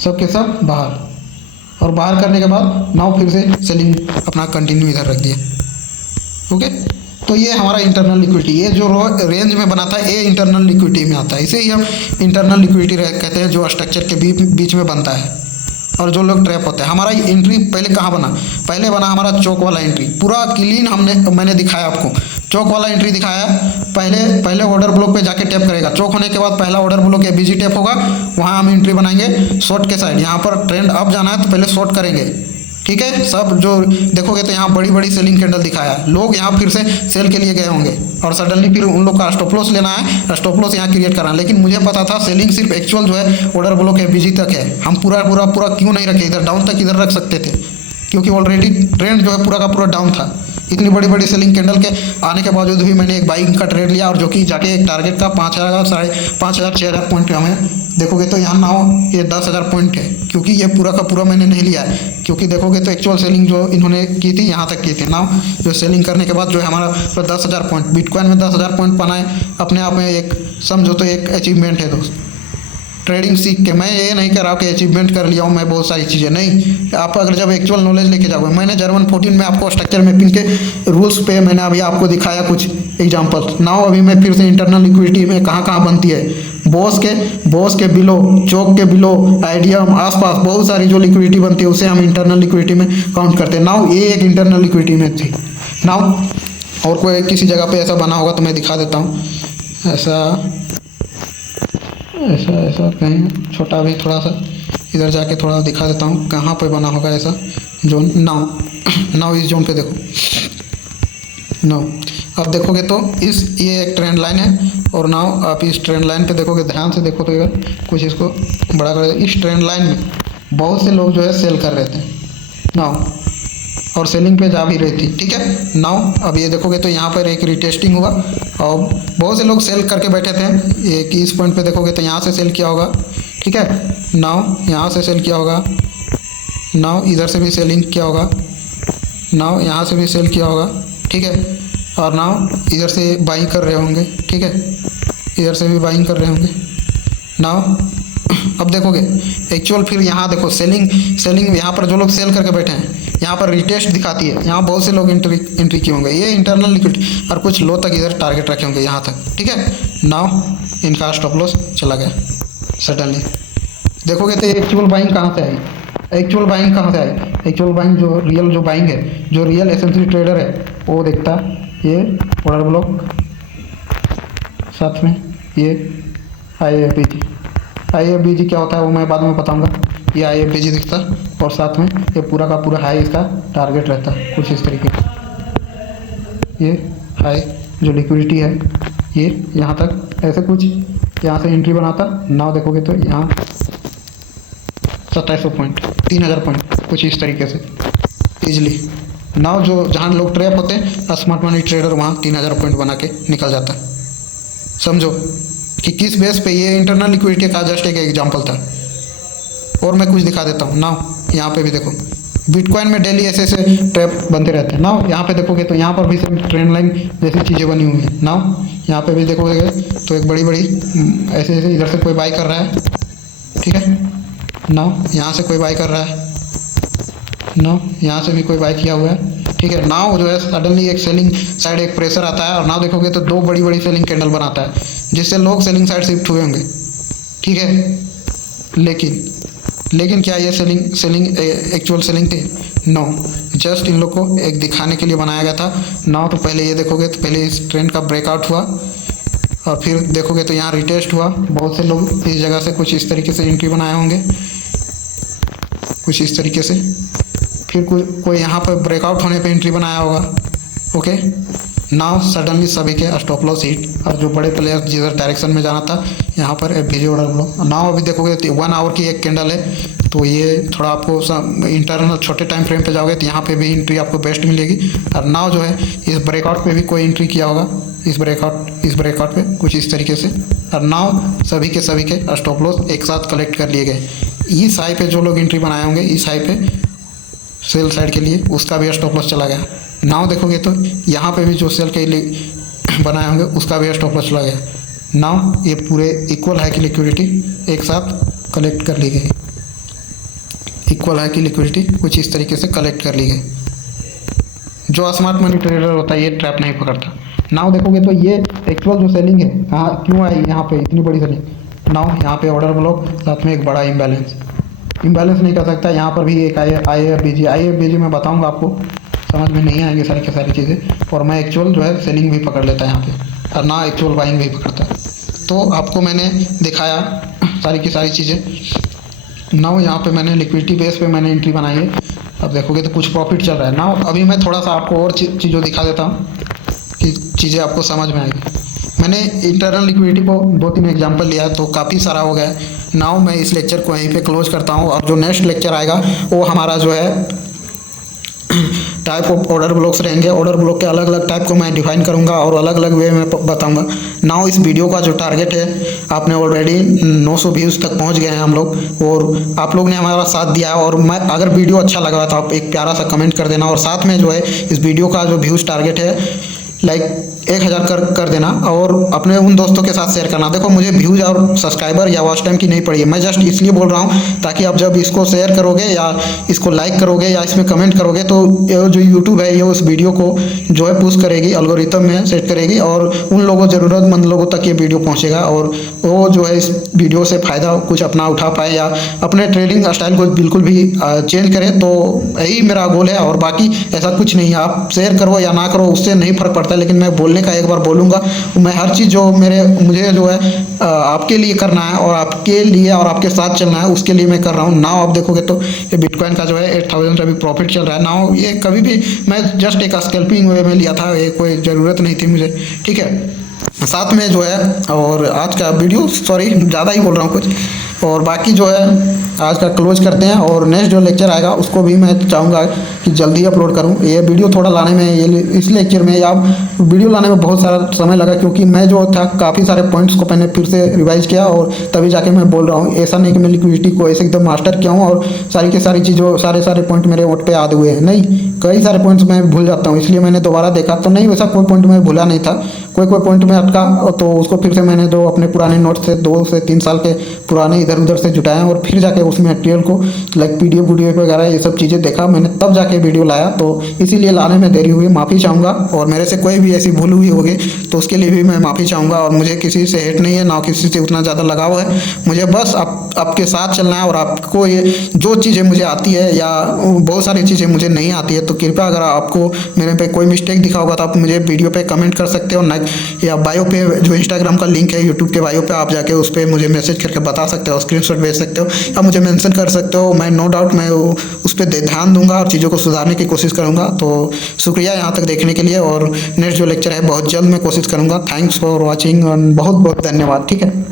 सब के सब बाहर। और बाहर करने के बाद नाउ फिर से सेलिंग अपना कंटिन्यू इधर रख दिया। ओके, तो ये हमारा इंटरनल लिक्विडिटी, ये जो रेंज में बना था ये इंटरनल लिक्विडिटी में आता है। इसे ही हम इंटरनल लिक्विडिटी कहते हैं, जो स्ट्रक्चर के बीच में बनता है और जो लोग ट्रैप होते हैं। हमारा एंट्री पहले कहाँ बना, पहले बना हमारा चौक वाला एंट्री, पूरा क्लीन मैंने दिखाया आपको। चौक वाला एंट्री दिखाया, पहले ऑर्डर ब्लॉक पे जाके टैप करेगा। चौक होने के बाद पहला ऑर्डर ब्लॉक एबीजी टैप होगा, वहाँ हम एंट्री बनाएंगे शॉर्ट के साइड। यहाँ पर ट्रेंड अप जाना है तो पहले शॉर्ट करेंगे, ठीक है। सब जो देखोगे तो यहाँ बड़ी बड़ी सेलिंग कैंडल दिखाया, लोग यहाँ फिर से सेल के लिए गए होंगे और सडनली फिर उन लोग का स्टॉप लॉस लेना है, स्टॉप लॉस यहाँ क्रिएट करना है। लेकिन मुझे पता था सेलिंग सिर्फ एक्चुअल जो है ऑर्डर ब्लॉक एबीजी तक है, हम पूरा क्यों नहीं रखे, इधर डाउन तक इधर रख सकते थे क्योंकि ऑलरेडी ट्रेंड जो है पूरा का पूरा डाउन था। इतनी बड़ी बड़ी सेलिंग कैंडल के आने के बावजूद भी मैंने एक बाइंग का ट्रेड लिया और जो कि जाके एक टारगेट का 5,000 5,500 6,000 पॉइंट हमें देखोगे तो यहाँ नाउ ये 10,000 पॉइंट है, क्योंकि ये पूरा का पूरा मैंने नहीं लिया है। क्योंकि देखोगे तो एक्चुअल सेलिंग जो इन्होंने की थी यहाँ तक की थी। नाउ जो सेलिंग करने के बाद जो है हमारा 10,000 पॉइंट, बिटकॉइन में 10,000 पॉइंट पाना है अपने आप में एक समझो तो एक अचीवमेंट है दोस्त। ट्रेडिंग सीख के मैं ये नहीं कर रहा कि अचीवमेंट कर लिया हूँ मैं बहुत सारी चीज़ें, नहीं। आप अगर जब एक्चुअल नॉलेज लेके जाओगे, मैंने जर्मन 14 में आपको स्ट्रक्चर मैपिंग के रूल्स पे मैंने अभी आपको दिखाया कुछ एग्जांपल्स। नाउ अभी मैं फिर से इंटरनल लिक्विडिटी में कहाँ कहाँ बनती है, बॉस के बिलो, चौक के बिलो, आइडियम आसपास बहुत सारी जो लिक्विडिटी बनती है उसे हम इंटरनल लिक्विडिटी में काउंट करते हैं। नाउ ये एक इंटरनल लिक्विडिटी में थी। नाउ और कोई किसी जगह पे ऐसा बना होगा तो मैं दिखा देता हूँ। ऐसा कहीं छोटा भी थोड़ा सा इधर जाके थोड़ा दिखा देता हूँ कहाँ पे बना होगा ऐसा जोन। नाउ इस जोन पे देखो। नाउ अब देखोगे तो ये एक ट्रेंड लाइन है और नाउ आप इस ट्रेंड लाइन पे देखोगे, ध्यान से देखो तो इधर कुछ इसको बड़ा कर। इस ट्रेंड लाइन में बहुत से लोग जो है सेल कर रहे थे नाउ और सेलिंग पे जा भी रही थी, ठीक है। नाउ अब ये देखोगे तो यहाँ पर एक रिटेस्टिंग हुआ और बहुत से लोग सेल करके बैठे थे। एक इस पॉइंट पे देखोगे तो यहाँ से सेल किया होगा, ठीक है। नाउ यहाँ से सेल किया होगा, नाउ इधर से भी सेलिंग किया होगा, नाउ यहाँ से भी सेल किया होगा, ठीक है। और नाउ इधर से बाइंग कर रहे होंगे, ठीक है, इधर से भी बाइंग कर रहे होंगे। नाउ अब देखोगे एक्चुअल फिर यहाँ देखो सेलिंग यहाँ पर जो लोग सेल करके बैठे हैं यहाँ पर रिटेस्ट दिखाती है, यहाँ बहुत से लोग एंट्री किए होंगे। ये इंटरनल लिक्विडिटी और कुछ लो तक इधर टारगेट रखे होंगे यहाँ तक, ठीक है। नाउ इनका स्टॉप लॉस चला गया सडनली। देखोगे तो एक्चुअल बाइंग कहाँ से आई, एक्चुअल बाइंग जो रियल बाइंग है, जो रियल एसेंशियल ट्रेडर है वो देखता ये ऑर्डर ब्लॉक, साथ में ये IFBG क्या होता है वो मैं बाद में बताऊंगा। ये IFBG दिखता और साथ में ये पूरा का पूरा हाई इसका टारगेट रहता कुछ इस तरीके का। ये हाई जो लिक्विडिटी है ये यहाँ तक ऐसे कुछ यहाँ से एंट्री बनाता। नाउ देखोगे तो यहाँ 2700 पॉइंट, 3000 पॉइंट कुछ इस तरीके से ईजिली। नाउ जो जहाँ लोग ट्रैप होते हैं स्मार्ट मनी ट्रेडर वहाँ 3000 पॉइंट बना के निकल जाता है। समझो कि किस बेस पे ये इंटरनल लिक्विडिटी का जस्ट एक एग्जांपल था। और मैं कुछ दिखा देता हूँ। नाउ यहाँ पे भी देखो बिटकॉइन में डेली ऐसे ट्रैप बनते रहते हैं। नाउ यहाँ पे देखोगे तो यहाँ पर भी सेम ट्रेंड लाइन जैसी चीज़ें बनी हुई हैं। नाउ यहाँ पे भी देखोगे तो एक बड़ी ऐसे इधर से कोई बाई कर रहा है, ठीक है। नाउ यहाँ से कोई बाई कर रहा है, नाउ यहाँ से भी कोई बाई किया हुआ है, ठीक है। नाउ जो है सडनली एक सेलिंग साइड एक प्रेशर आता है और नाउ देखोगे तो दो बड़ी बड़ी सेलिंग कैंडल बनाता है जिससे लोग सेलिंग साइड शिफ्ट हुए होंगे, ठीक है। लेकिन लेकिन क्या ये सेलिंग एक्चुअल सेलिंग थी? नो, जस्ट इन लोग को एक दिखाने के लिए बनाया गया था। नाउ तो पहले ये देखोगे तो पहले इस ट्रेंड का ब्रेकआउट हुआ और फिर देखोगे तो यहाँ रिटेस्ट हुआ। बहुत से लोग इस जगह से कुछ इस तरीके से एंट्री बनाए होंगे, कुछ इस तरीके से। फिर कोई यहाँ पर ब्रेकआउट होने पे एंट्री बनाया होगा। ओके, नाउ सडनली सभी के स्टॉप लॉस हिट और जो बड़े प्लेयर जिधर डायरेक्शन में जाना था यहाँ पर FVG ऑर्डर ब्लॉक। नाउ अभी देखोगे तो 1 आवर की एक कैंडल है, तो ये थोड़ा आपको इंटरनल छोटे टाइम फ्रेम पे जाओगे तो यहाँ पे भी एंट्री आपको बेस्ट मिलेगी। और नाउ जो है इस ब्रेकआउट पे भी कोई एंट्री किया होगा, इस ब्रेकआउट पे कुछ इस तरीके से। और नाउ सभी के स्टॉप लॉस एक साथ कलेक्ट कर लिए गए। इस हाई पे जो लोग एंट्री बनाए होंगे इस हाई पे सेल साइड के लिए, उसका भी स्टॉप लॉस चला गया। नाउ देखोगे तो यहाँ पे भी जो सेल के लिए बनाए होंगे उसका भी स्टॉप लॉस चला गया। नाउ ये पूरे इक्वल हाई की लिक्विडिटी एक साथ कलेक्ट कर ली गई, इक्वल हाई की लिक्विडिटी कुछ इस तरीके से कलेक्ट कर ली गई। जो स्मार्ट मनी ट्रेडर होता है ये ट्रैप नहीं पकड़ता। नाउ देखोगे तो ये एक्चुअल जो सेलिंग है कहाँ क्यों आई यहाँ पे इतनी बड़ी सेलिंग। नाउ यहाँ पे ऑर्डर ब्लॉक, साथ में एक बड़ा इम्बैलेंस नहीं कर सकता। यहाँ पर भी एक IFBG मैं बताऊँगा आपको, समझ में नहीं आएंगे सारी की सारी चीज़ें। और मैं एक्चुअल जो है सेलिंग भी पकड़ लेता है यहाँ पे, और ना एक्चुअल बाइंग भी पकड़ता है। तो आपको मैंने दिखाया सारी की सारी चीज़ें। नाउ यहाँ पे मैंने लिक्विडिटी बेस पे मैंने एंट्री बनाई है। अब देखोगे तो कुछ प्रॉफिट चल रहा है। नाउ अभी मैं थोड़ा सा आपको और चीज़ों दिखा देता हूँ कि चीज़ें आपको समझ में आएगी। मैंने इंटरनल लिक्विडिटी को 2-3 एग्जांपल लिया है तो काफ़ी सारा हो गया है। नाउ मैं इस लेक्चर को यहीं पे क्लोज करता हूँ, और जो नेक्स्ट लेक्चर आएगा वो हमारा जो है टाइप ऑफ ऑर्डर ब्लॉक्स रहेंगे। ऑर्डर ब्लॉक के अलग अलग टाइप को मैं डिफाइन करूंगा और अलग अलग वे में बताऊंगा। नाउ इस वीडियो का जो टारगेट है, आपने ऑलरेडी 900 व्यूज़ तक पहुंच गए हैं हम लोग, और आप लोग ने हमारा साथ दिया। और मैं अगर वीडियो अच्छा लगा तो आप एक प्यारा सा कमेंट कर देना, और साथ में जो है इस वीडियो का जो व्यूज़ टारगेट है लाइक 1000 कर देना, और अपने उन दोस्तों के साथ शेयर करना। देखो मुझे व्यूज़ और सब्सक्राइबर या वॉच टाइम की नहीं पड़ी है, मैं जस्ट इसलिए बोल रहा हूँ ताकि आप जब इसको शेयर करोगे या इसको लाइक करोगे या इसमें कमेंट करोगे तो ये जो यूट्यूब है ये उस वीडियो को जो है पुश करेगी, एल्गोरिथम में सेट करेगी, और उन लोगों ज़रूरतमंद लोगों तक ये वीडियो पहुँचेगा, और वो जो है इस वीडियो से फ़ायदा कुछ अपना उठा पाए या अपने ट्रेडिंग स्टाइल को बिल्कुल भी चेंज करें। तो यही मेरा गोल है, और बाकी ऐसा कुछ नहीं है। आप शेयर करो या ना करो उससे नहीं फ़र्क पड़ता, लेकिन मैं बोलने का एक बार बोलूँगा, मैं हर चीज़ जो मुझे जो है आपके लिए करना है और आपके लिए और आपके साथ चलना है उसके लिए मैं कर रहा हूँ। नाउ आप देखोगे तो ये बिटकॉइन का जो है 8000 अभी प्रॉफिट चल रहा है। नाउ ये कभी भी मैं जस्ट एक स्कैल्पिंग वे में लिया था, ये कोई ज़रूरत नहीं थी मुझे, ठीक है। साथ में जो है और आज का वीडियो सॉरी ज़्यादा ही बोल रहा हूँ कुछ, और बाकी जो है आज का क्लोज करते हैं। और नेक्स्ट जो लेक्चर आएगा उसको भी मैं चाहूँगा कि जल्दी अपलोड करूँ। ये वीडियो थोड़ा लाने में ये इस लेक्चर में या वीडियो लाने में बहुत सारा समय लगा, क्योंकि मैं जो था काफ़ी सारे पॉइंट्स को मैंने फिर से रिवाइज किया और तभी जाके मैं बोल रहा हूँ। ऐसा नहीं कि मैं लिक्विडिटी को ऐसे एकदम मास्टर किया हूँ और सारी की सारी चीज़ों सारे पॉइंट मेरे नोट पे याद हुए हैं, नहीं, कई सारे पॉइंट्स मैं भूल जाता हूँ, इसलिए मैंने दोबारा देखा तो नहीं वैसा कोई पॉइंट मैं भूला नहीं था, कोई पॉइंट में अटका तो उसको फिर से मैंने जो अपने पुराने नोट से 2 से 3 साल के पुराने इधर उधर से जुटाए और फिर जाके उस मटेरियल को लाइक PDF वीडियो वगैरह ये सब चीज़ें देखा मैंने, तब जाके वीडियो लाया। तो इसीलिए लाने में देरी हुई, माफ़ी चाहूँगा। और मेरे से कोई भी ऐसी भूल हुई होगी तो उसके लिए भी मैं माफ़ी चाहूँगा। और मुझे किसी से हेट नहीं है, ना किसी से उतना ज़्यादा लगाव है, मुझे बस आपके साथ चलना है। और आपको ये जो चीज़ें मुझे आती है या बहुत सारी चीज़ें मुझे नहीं आती है तो कृपया अगर आपको मेरे पे कोई मिस्टेक दिखा होगा तो आप मुझे वीडियो पे कमेंट कर सकते हो, ना या बायो पे जो इंस्टाग्राम का लिंक है यूट्यूब के बायो पे आप जाके उस पर मुझे मैसेज करके बता सकते हो, स्क्रीनशॉट भेज सकते हो या मुझे मेंशन कर सकते हो। मैं नो डाउट मैं उस पर ध्यान दूंगा और चीज़ों को सुधारने की कोशिश करूँगा। तो शुक्रिया यहाँ तक देखने के लिए, और नेक्स्ट जो लेक्चर है बहुत जल्द मैं कोशिश करूँगा। थैंक्स फॉर वॉचिंग और बहुत बहुत धन्यवाद, ठीक है।